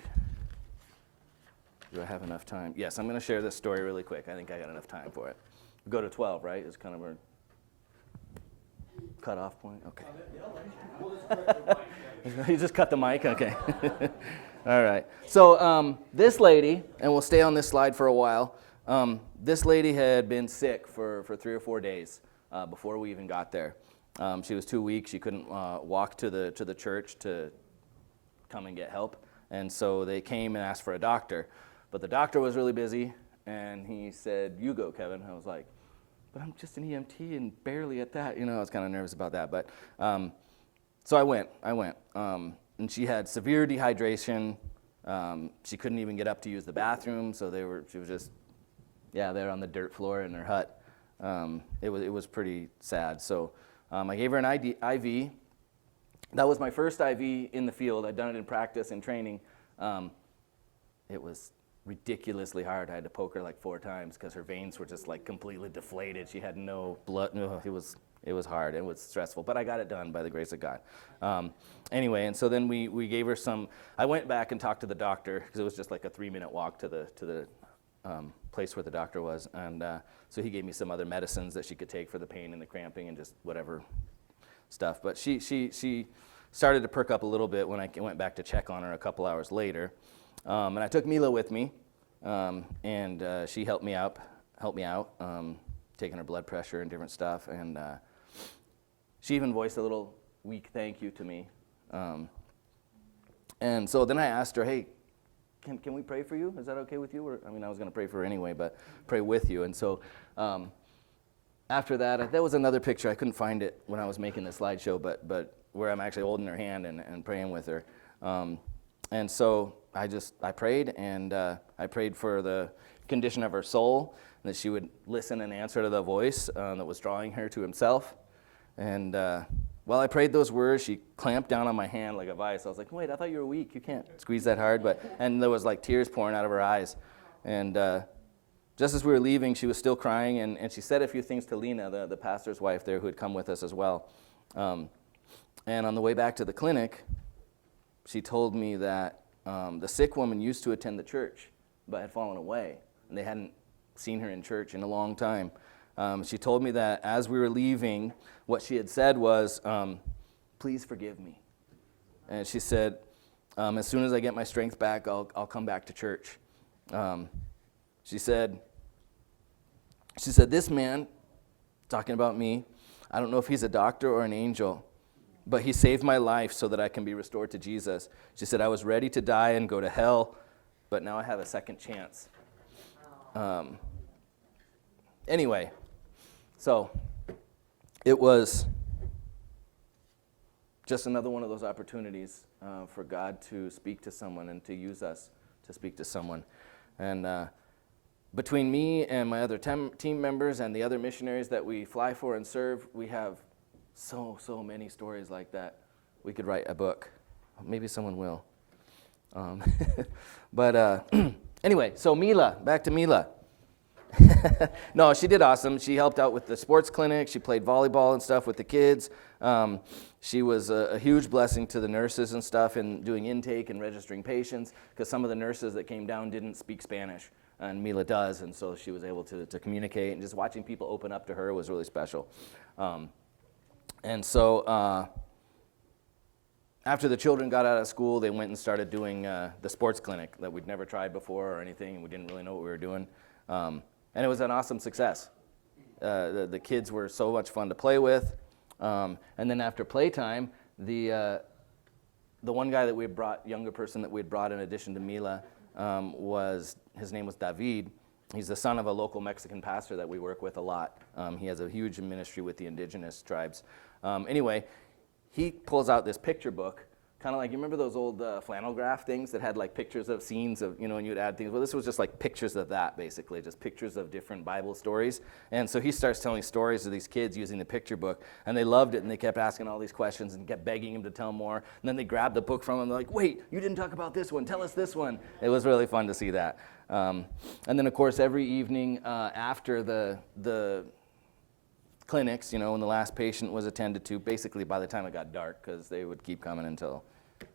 Do I have enough time? Yes, I'm going to share this story really quick. I think I got enough time for it. Go to 12, right? Is kind of our cutoff point? Okay. You just cut the mic? Okay. All right. So this lady, and we'll stay on this slide for a while, this lady had been sick for 3 or 4 days before we even got there. She was too weak. She couldn't walk to the church to come and get help. And so they came and asked for a doctor. But the doctor was really busy, and he said, you go, Kevin. I was like, but I'm just an EMT and barely at that. I was kind of nervous about that. But so I went. And she had severe dehydration. She couldn't even get up to use the bathroom, so she was just, there on the dirt floor in her hut. It was pretty sad. So I gave her an IV. That was my first IV in the field. I'd done it in practice and training. It was ridiculously hard. I had to poke her like 4 times because her veins were just like completely deflated. She had no blood. No, it was hard. It was stressful, but I got it done by the grace of God. Anyway, and so then we gave her some. I went back and talked to the doctor because it was just like a 3-minute walk to the place where the doctor was, and so he gave me some other medicines that she could take for the pain and the cramping and just whatever stuff. But she started to perk up a little bit when I went back to check on her a couple hours later. And I took Mila with me, and she helped me out, taking her blood pressure and different stuff. And she even voiced a little weak thank you to me. And so then I asked her, hey, can we pray for you? Is that okay with you? I was going to pray for her anyway, but pray with you. And so after that, that was another picture. I couldn't find it when I was making the slideshow, but where I'm actually holding her hand and praying with her. And so I prayed, and I prayed for the condition of her soul, and that she would listen and answer to the voice that was drawing her to himself. And while I prayed those words, she clamped down on my hand like a vice. I was like, wait, I thought you were weak. You can't squeeze that hard. And there was like tears pouring out of her eyes. And just as we were leaving, she was still crying, and she said a few things to Lena, the pastor's wife there, who had come with us as well. And on the way back to the clinic, she told me that the sick woman used to attend the church, but had fallen away, and they hadn't seen her in church in a long time. She told me that as we were leaving, what she had said was, please forgive me. And she said, as soon as I get my strength back, I'll come back to church. She said, this man, talking about me, I don't know if he's a doctor or an angel, but he saved my life so that I can be restored to Jesus. She said, I was ready to die and go to hell, but now I have a second chance. Anyway, so it was just another one of those opportunities for God to speak to someone and to use us to speak to someone. And between me and my other team members and the other missionaries that we fly for and serve, we have so many stories like that. We could write a book. Maybe someone will. But anyway, so Mila, back to Mila. No, she did awesome. She helped out with the sports clinic. She played volleyball and stuff with the kids. She was a huge blessing to the nurses and stuff in doing intake and registering patients, because some of the nurses that came down didn't speak Spanish, and Mila does, and so she was able to communicate, and just watching people open up to her was really special. And so after the children got out of school, they went and started doing the sports clinic that we'd never tried before or anything. We didn't really know what we were doing. And it was an awesome success. The kids were so much fun to play with. And then after playtime, the one guy that we had brought, younger person that we had brought in addition to Mila, his name was David. He's the son of a local Mexican pastor that we work with a lot. He has a huge ministry with the indigenous tribes. Anyway, he pulls out this picture book, kind of like, you remember those old flannel graph things that had like pictures of scenes of, and you'd add things. Well, this was just like pictures of that, basically, just pictures of different Bible stories. And so he starts telling stories to these kids using the picture book, and they loved it, and they kept asking all these questions and kept begging him to tell more. And then they grabbed the book from him, and they're like, wait, you didn't talk about this one, tell us this one. It was really fun to see that. And then, of course, every evening after the clinics, when the last patient was attended to, basically by the time it got dark, because they would keep coming until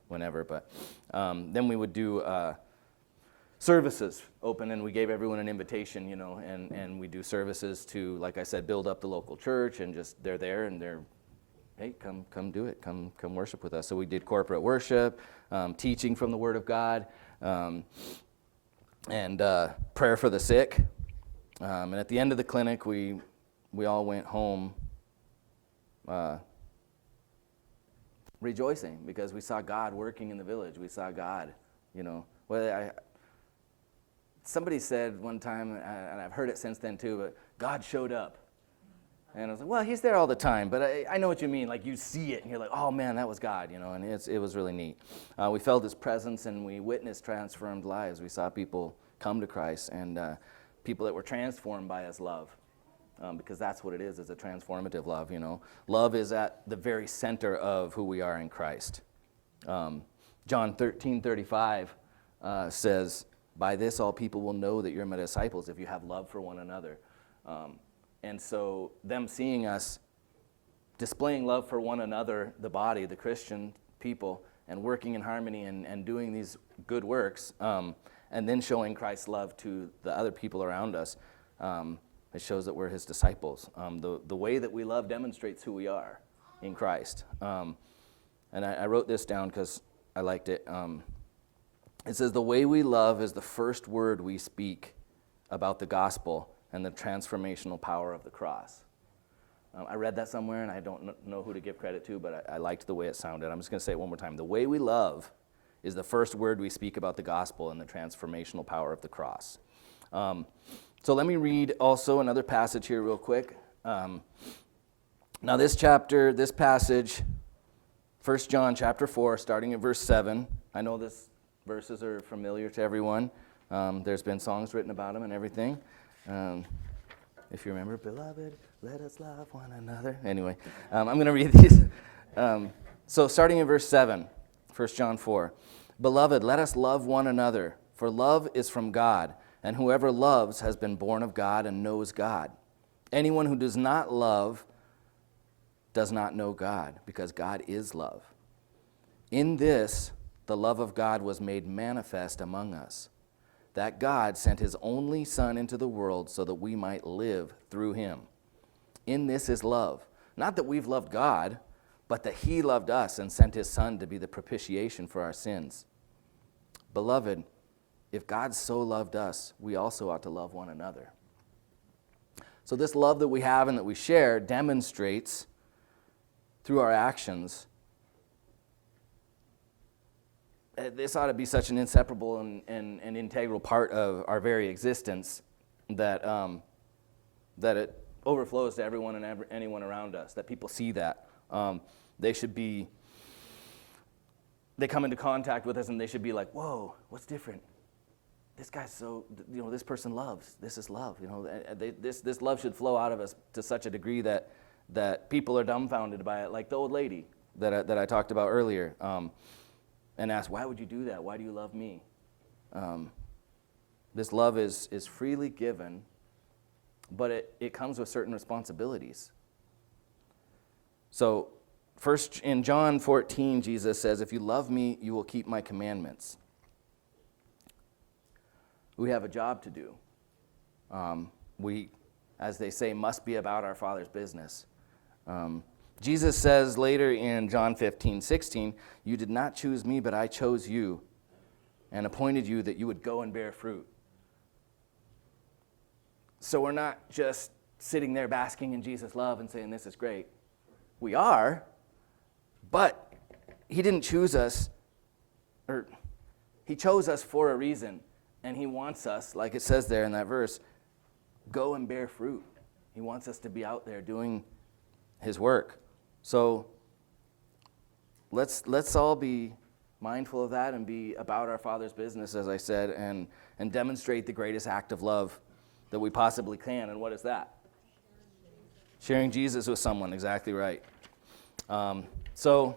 whenever, but then we would do services open, and we gave everyone an invitation, and we do services to, like I said, build up the local church, and just they're there, and they're, hey, come do it, come worship with us. So we did corporate worship, teaching from the Word of God, and prayer for the sick. And at the end of the clinic, we all went home rejoicing, because we saw God working in the village. We saw God, somebody said one time, and I've heard it since then too, but God showed up. And I was like, well, he's there all the time, but I know what you mean. Like, you see it, and you're like, oh man, that was God, and it was really neat. We felt His presence, and we witnessed transformed lives. We saw people come to Christ, and people that were transformed by His love. Because that's what it is a transformative love, Love is at the very center of who we are in Christ. John 13:35 says, By this, all people will know that you're my disciples if you have love for one another. And so them seeing us displaying love for one another, the body, the Christian people, and working in harmony and doing these good works, and then showing Christ's love to the other people around us, it shows that we're his disciples. The way that we love demonstrates who we are in Christ. And I wrote this down because I liked it. It says, the way we love is the first word we speak about the gospel and the transformational power of the cross. I read that somewhere, and I don't know who to give credit to, but I liked the way it sounded. I'm just going to say it one more time. The way we love is the first word we speak about the gospel and the transformational power of the cross. So let me read also another passage here real quick. Now this passage, 1 John chapter 4, starting at verse 7. I know these verses are familiar to everyone. There's been songs written about them and everything. If you remember, beloved, let us love one another. Anyway, I'm going to read these. So starting in verse 7, 1 John 4. Beloved, let us love one another, for love is from God, and whoever loves has been born of God and knows God. Anyone who does not love does not know God, because God is love. In this, the love of God was made manifest among us, that God sent his only Son into the world so that we might live through him. In this is love, not that we've loved God, but that he loved us and sent his Son to be the propitiation for our sins. Beloved, if God so loved us, we also ought to love one another. So this love that we have and that we share demonstrates through our actions. This ought to be such an inseparable and integral part of our very existence that it overflows to everyone and anyone around us, that people see that. They come into contact with us and they should be like, whoa, what's different? This guy's so, this person loves. This is love. This love should flow out of us to such a degree that people are dumbfounded by it, like the old lady that I talked about earlier, and ask, why would you do that? Why do you love me? This love is freely given, but it comes with certain responsibilities. So first, in John 14, Jesus says, if you love me, you will keep my commandments. We have a job to do. We, as they say, must be about our Father's business. Jesus says later in John 15:16, you did not choose me, but I chose you and appointed you that you would go and bear fruit. So we're not just sitting there basking in Jesus' love and saying, this is great. We are, but he didn't choose us, or he chose us for a reason, and he wants us, like it says there in that verse, go and bear fruit. He wants us to be out there doing his work. So let's all be mindful of that and be about our Father's business, as I said, and demonstrate the greatest act of love that we possibly can. And what is that? Sharing Jesus with someone, exactly right. So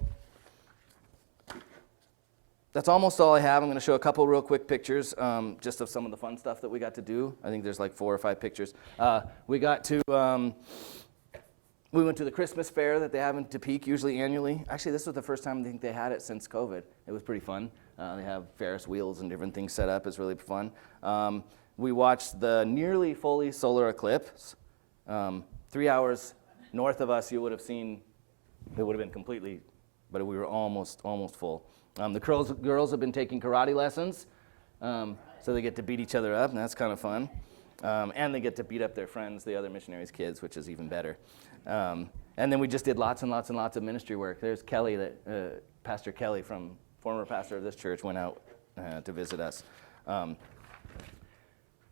that's almost all I have. I'm going to show a couple real quick pictures just of some of the fun stuff that we got to do. I think there's like 4 or 5 pictures. We went to the Christmas fair that they have in Topeka, usually annually. Actually, this was the first time I think they had it since COVID. It was pretty fun. They have Ferris wheels and different things set up. It's really fun. We watched the nearly fully solar eclipse. 3 hours north of us, you would have seen, it would have been completely, but we were almost full. The girls have been taking karate lessons, so they get to beat each other up, and that's kind of fun. And they get to beat up their friends, the other missionaries' kids, which is even better. And then we just did lots and lots and lots of ministry work. There's Kelly, Pastor Kelly, former pastor of this church, went out to visit us.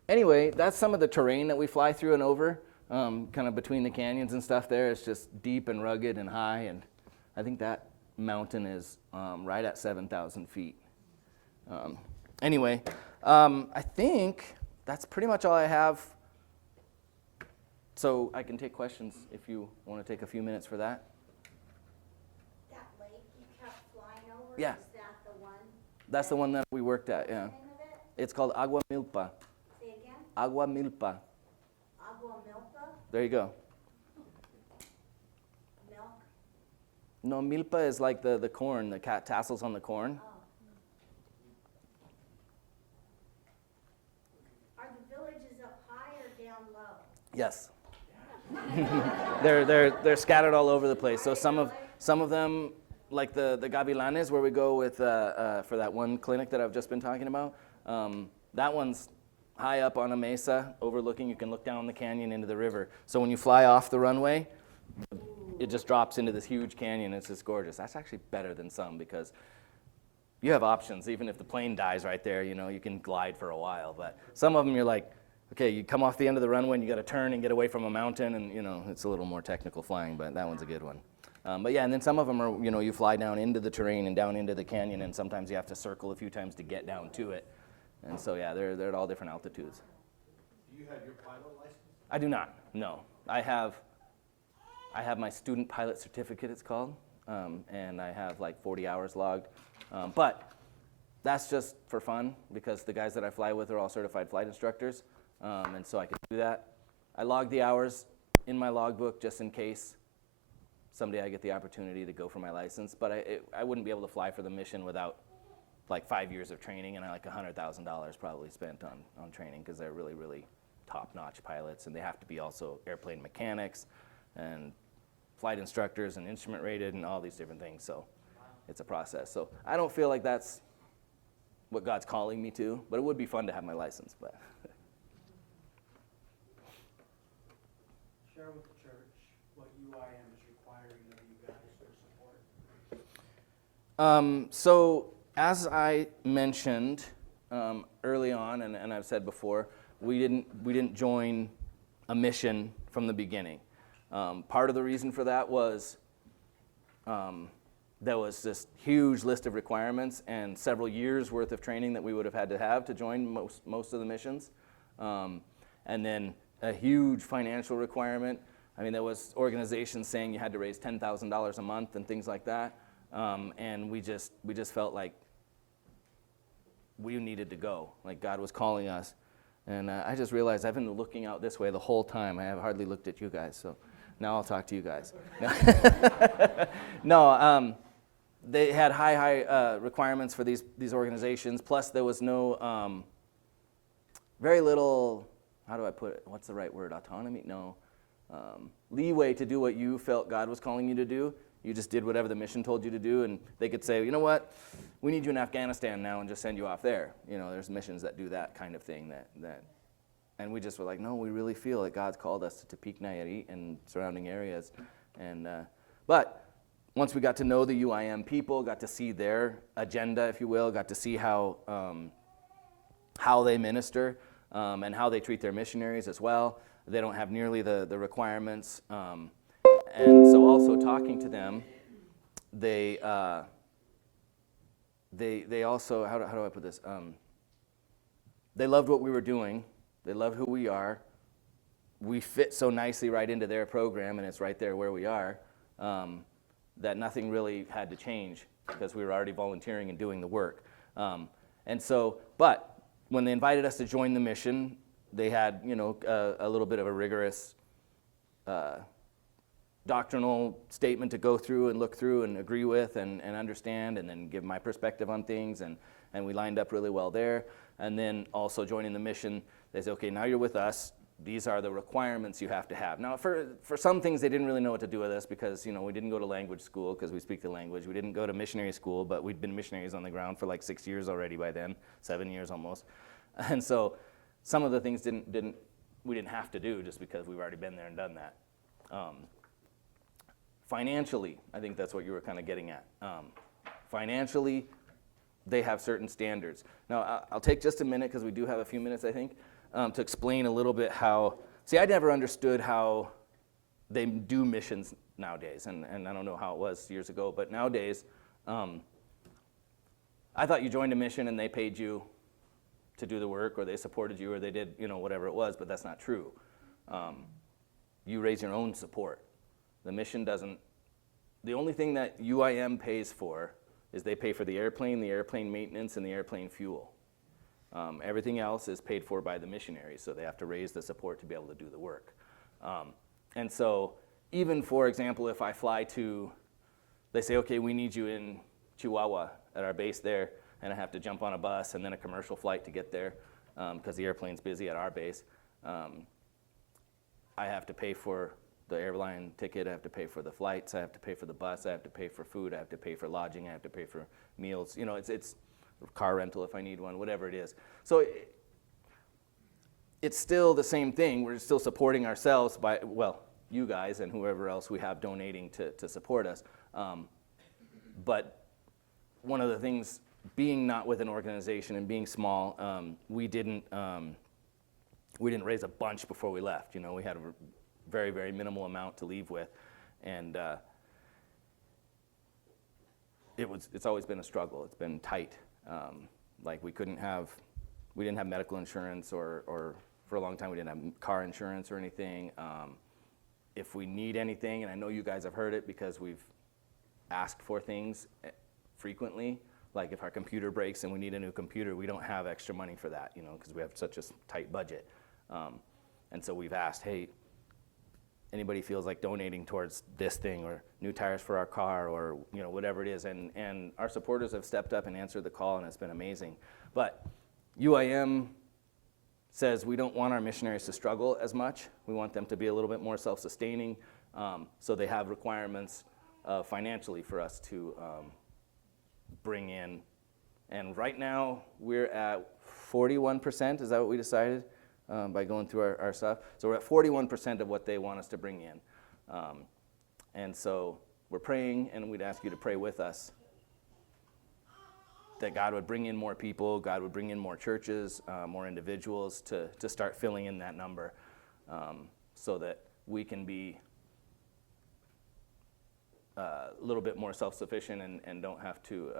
Anyway, that's some of the terrain that we fly through and over, kind of between the canyons and stuff there. It's just deep and rugged and high, and I think that mountain is right at 7,000 feet. Anyway, I think that's pretty much all I have. So I can take questions if you want to take a few minutes for that. That lake you kept flying over, Yeah. is that the one? That's the one that we worked at, yeah. Name of it? It's called agua milpa. Say again? Agua milpa. Agua milpa? There you go. Milk? No, milpa is like the corn, the tassels on the corn. Oh. Are the villages up high or down low? Yes. they're scattered all over the place. So some of them, like the Gavilanes, where we go with for that one clinic that I've just been talking about. That one's high up on a mesa, overlooking. You can look down the canyon into the river. So when you fly off the runway, it just drops into this huge canyon. It's just gorgeous. That's actually better than some because you have options. Even if the plane dies right there, you can glide for a while. But some of them, you're like, okay, you come off the end of the runway and you got to turn and get away from a mountain, and it's a little more technical flying, but that one's a good one. But yeah, and then some of them are, you fly down into the terrain and down into the canyon, and sometimes you have to circle a few times to get down to it. And so yeah, they're at all different altitudes. Do you have your pilot license? I do not. No, I have my student pilot certificate. It's called, and I have like 40 hours logged. But that's just for fun because the guys that I fly with are all certified flight instructors. And so I can do that. I log the hours in my logbook just in case someday I get the opportunity to go for my license. But I wouldn't be able to fly for the mission without like 5 years of training and like $100,000 probably spent on training because they're really, really top-notch pilots. And they have to be also airplane mechanics and flight instructors and instrument rated and all these different things. So it's a process. So I don't feel like that's what God's calling me to, but it would be fun to have my license. But Share with the church what UIM is requiring of you guys for support. So as I mentioned early on, and I've said before, we didn't join a mission from the beginning. Part of the reason for that was there was this huge list of requirements and several years worth of training that we would have had to join most of the missions, and then a huge financial requirement. I mean, there was organizations saying you had to raise $10,000 a month and things like that, and we just felt like we needed to go, like God was calling us. And I just realized I've been looking out this way the whole time. I have hardly looked at you guys, so now I'll talk to you guys. No, they had high requirements for these organizations. Plus, there was no, very little, how do I put it? What's the right word? Autonomy? No. Leeway to do what you felt God was calling you to do. You just did whatever the mission told you to do, and they could say, you know what? We need you in Afghanistan now and just send you off there. There's missions that do that kind of thing and we just were like, no, we really feel that God's called us to Tepic Nayarit and surrounding areas. And but once we got to know the UIM people, got to see their agenda, if you will, got to see how they minister and how they treat their missionaries as well. They don't have nearly the requirements. And so also talking to them, they also, how do I put this? They loved what we were doing. They loved who we are. We fit so nicely right into their program, and it's right there where we are, that nothing really had to change because we were already volunteering and doing the work. But when they invited us to join the mission, they had, a little bit of a rigorous doctrinal statement to go through and look through and agree with and understand and then give my perspective on things, and we lined up really well there. And then also joining the mission, they said, okay, now you're with us. These are the requirements you have to have. Now, for some things, they didn't really know what to do with us because, we didn't go to language school because we speak the language. We didn't go to missionary school, but we'd been missionaries on the ground for like 6 years already by then, 7 years almost. And so some of the things we didn't have to do just because we've already been there and done that. Financially, I think that's what you were kind of getting at. Financially, they have certain standards. Now, I'll take just a minute because we do have a few minutes, I think, to explain a little bit how. See, I never understood how they do missions nowadays, and I don't know how it was years ago, but nowadays, I thought you joined a mission and they paid you to do the work, or they supported you, or they did, whatever it was, but that's not true. You raise your own support. The mission doesn't. The only thing that UIM pays for is they pay for the airplane maintenance, and the airplane fuel. Everything else is paid for by the missionaries, so they have to raise the support to be able to do the work. And so even, for example, if I fly to, they say, okay, we need you in Chihuahua at our base there, and I have to jump on a bus and then a commercial flight to get there because the airplane's busy at our base. I have to pay for the airline ticket, I have to pay for the flights, I have to pay for the bus, I have to pay for food, I have to pay for lodging, I have to pay for meals. You know, it's car rental if I need one, whatever it is. So it's still the same thing. We're still supporting ourselves by, well, you guys and whoever else we have donating to support us. But one of the things, being not with an organization and being small, we didn't raise a bunch before we left. You know, we had a very, very minimal amount to leave with, and it's always been a struggle. It's been tight. Like we didn't have medical insurance, or for a long time we didn't have car insurance or anything. If we need anything, and I know you guys have heard it because we've asked for things frequently, like if our computer breaks and we need a new computer, we don't have extra money for that, you know, because we have such a tight budget. And so we've asked, hey, anybody feels like donating towards this thing, or new tires for our car, or you know, whatever it is, and our supporters have stepped up and answered the call, and it's been amazing. But UIM says we don't want our missionaries to struggle as much. We want them to be a little bit more self-sustaining, so they have requirements financially for us to bring in. And right now we're at 41%, is that what we decided? By going through our stuff. So we're at 41% of what they want us to bring in. And so we're praying, and we'd ask you to pray with us that God would bring in more people, God would bring in more churches, more individuals to start filling in that number, so that we can be a little bit more self-sufficient and don't have to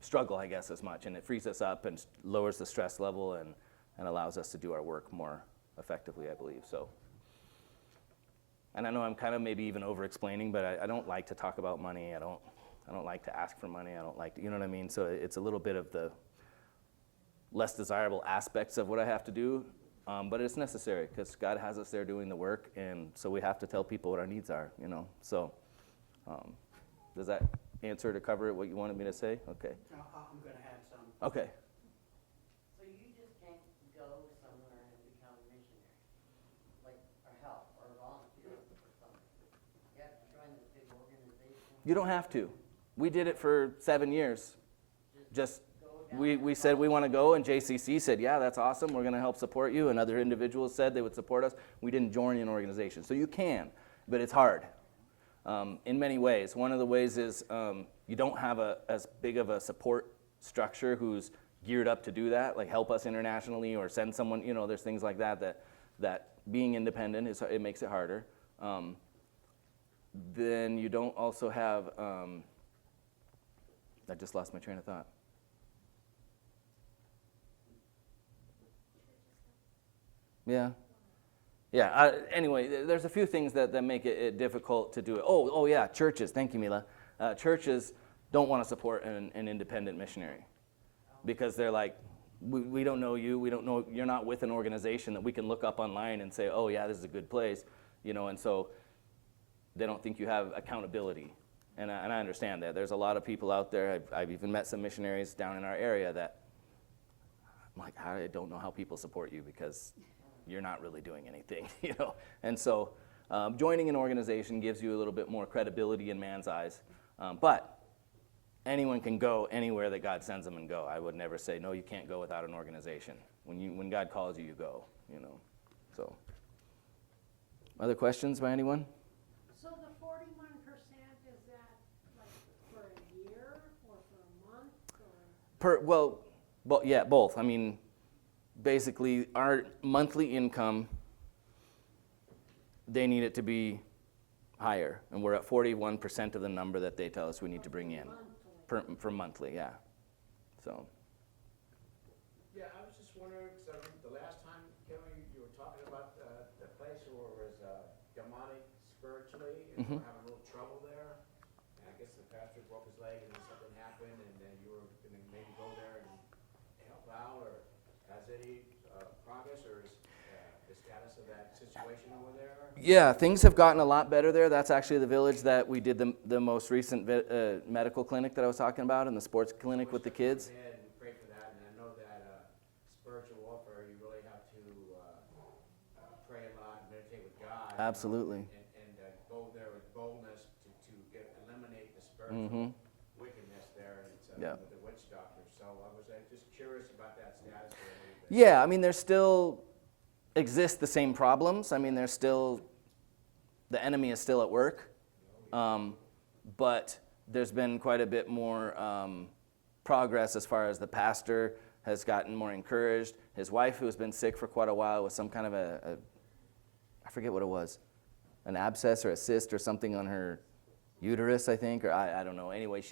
struggle, I guess, as much. And it frees us up and lowers the stress level and allows us to do our work more effectively, I believe. So, and I know I'm kind of maybe even over-explaining, but I don't like to talk about money. I don't like to ask for money. I don't like to, you know what I mean? So it's a little bit of the less desirable aspects of what I have to do, but it's necessary because God has us there doing the work, and so we have to tell people what our needs are, you know? So does that answer to cover what you wanted me to say? Okay. No, I'm going to add some. Okay. So you just can't go somewhere and become a missionary, like, or help, or volunteer or something. You have to join this big organization. You don't have to. We did it for 7 years. Just we said we want to go, and JCC said, yeah, that's awesome. We're going to help support you. And other individuals said they would support us. We didn't join an organization. So you can, but it's hard in many ways. One of the ways is you don't have as big of a support structure who's geared up to do that, like help us internationally or send someone, you know, there's things like that being independent, it makes it harder. Then you don't also have, I just lost my train of thought. Yeah. Anyway, there's a few things that make it difficult to do it. Oh yeah, churches. Thank you, Mila. Churches don't want to support an independent missionary because they're like, we don't know you. We don't know, you're not with an organization that we can look up online and say, oh yeah, this is a good place, you know. And so they don't think you have accountability. And I understand that. There's a lot of people out there. I've even met some missionaries down in our area that I'm like, I don't know how people support you because you're not really doing anything, you know. And so joining an organization gives you a little bit more credibility in man's eyes. But anyone can go anywhere that God sends them and go. I would never say, no, you can't go without an organization. When God calls you, you go, you know. So, other questions by anyone? So the 41%, is that like for a year or for a month? Or? Yeah, both. I mean, basically, our monthly income, they need it to be higher, and we're at 41% of the number that they tell us we need to bring in for monthly, yeah. So. Yeah, I was just wondering, because I remember the last time, Kevin, you were talking about the place where it was demonic spiritually, and you were having a little trouble there. And I guess the pastor broke his leg, and then something happened, and then you were going to maybe go there and help situation over there? Yeah, things have gotten a lot better there. That's actually the village that we did the most recent medical clinic that I was talking about, and the sports clinic with the kids. And we pray for that, and I know that spiritual warfare, you really have to pray a lot and meditate with God. Absolutely. And go there with boldness to eliminate the spiritual wickedness there and with the witch doctors. So I was just curious about that status there a little bit. Yeah, I mean, there still exist the same problems. I mean, there's still, the enemy is still at work, but there's been quite a bit more progress as far as the pastor has gotten more encouraged. His wife, who has been sick for quite a while with some kind of I forget what it was, an abscess or a cyst or something on her uterus, I think, or I don't know. Anyway,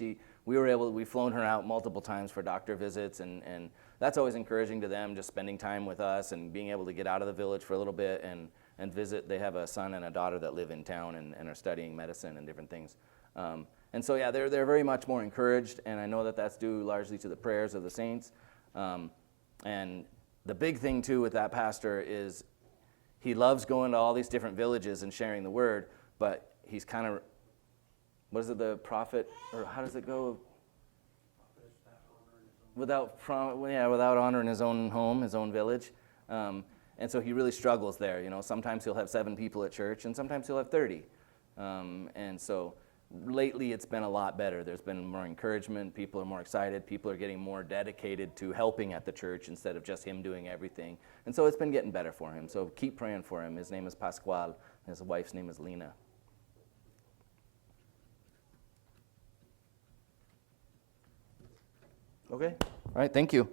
we've flown her out multiple times for doctor visits, and that's always encouraging to them, just spending time with us and being able to get out of the village for a little bit and visit. They have a son and a daughter that live in town and are studying medicine and different things. And so, yeah, they're very much more encouraged, and I know that that's due largely to the prayers of the saints. And the big thing, too, with that pastor is he loves going to all these different villages and sharing the word, but he's kind of, what is it, the prophet, or how does it go? Without honoring his own home, his own village. And so he really struggles there. You know, sometimes he'll have 7 people at church, and sometimes he'll have 30. And so lately it's been a lot better. There's been more encouragement. People are more excited. People are getting more dedicated to helping at the church instead of just him doing everything. And so it's been getting better for him. So keep praying for him. His name is Pascual. His wife's name is Lena. Okay. All right. Thank you.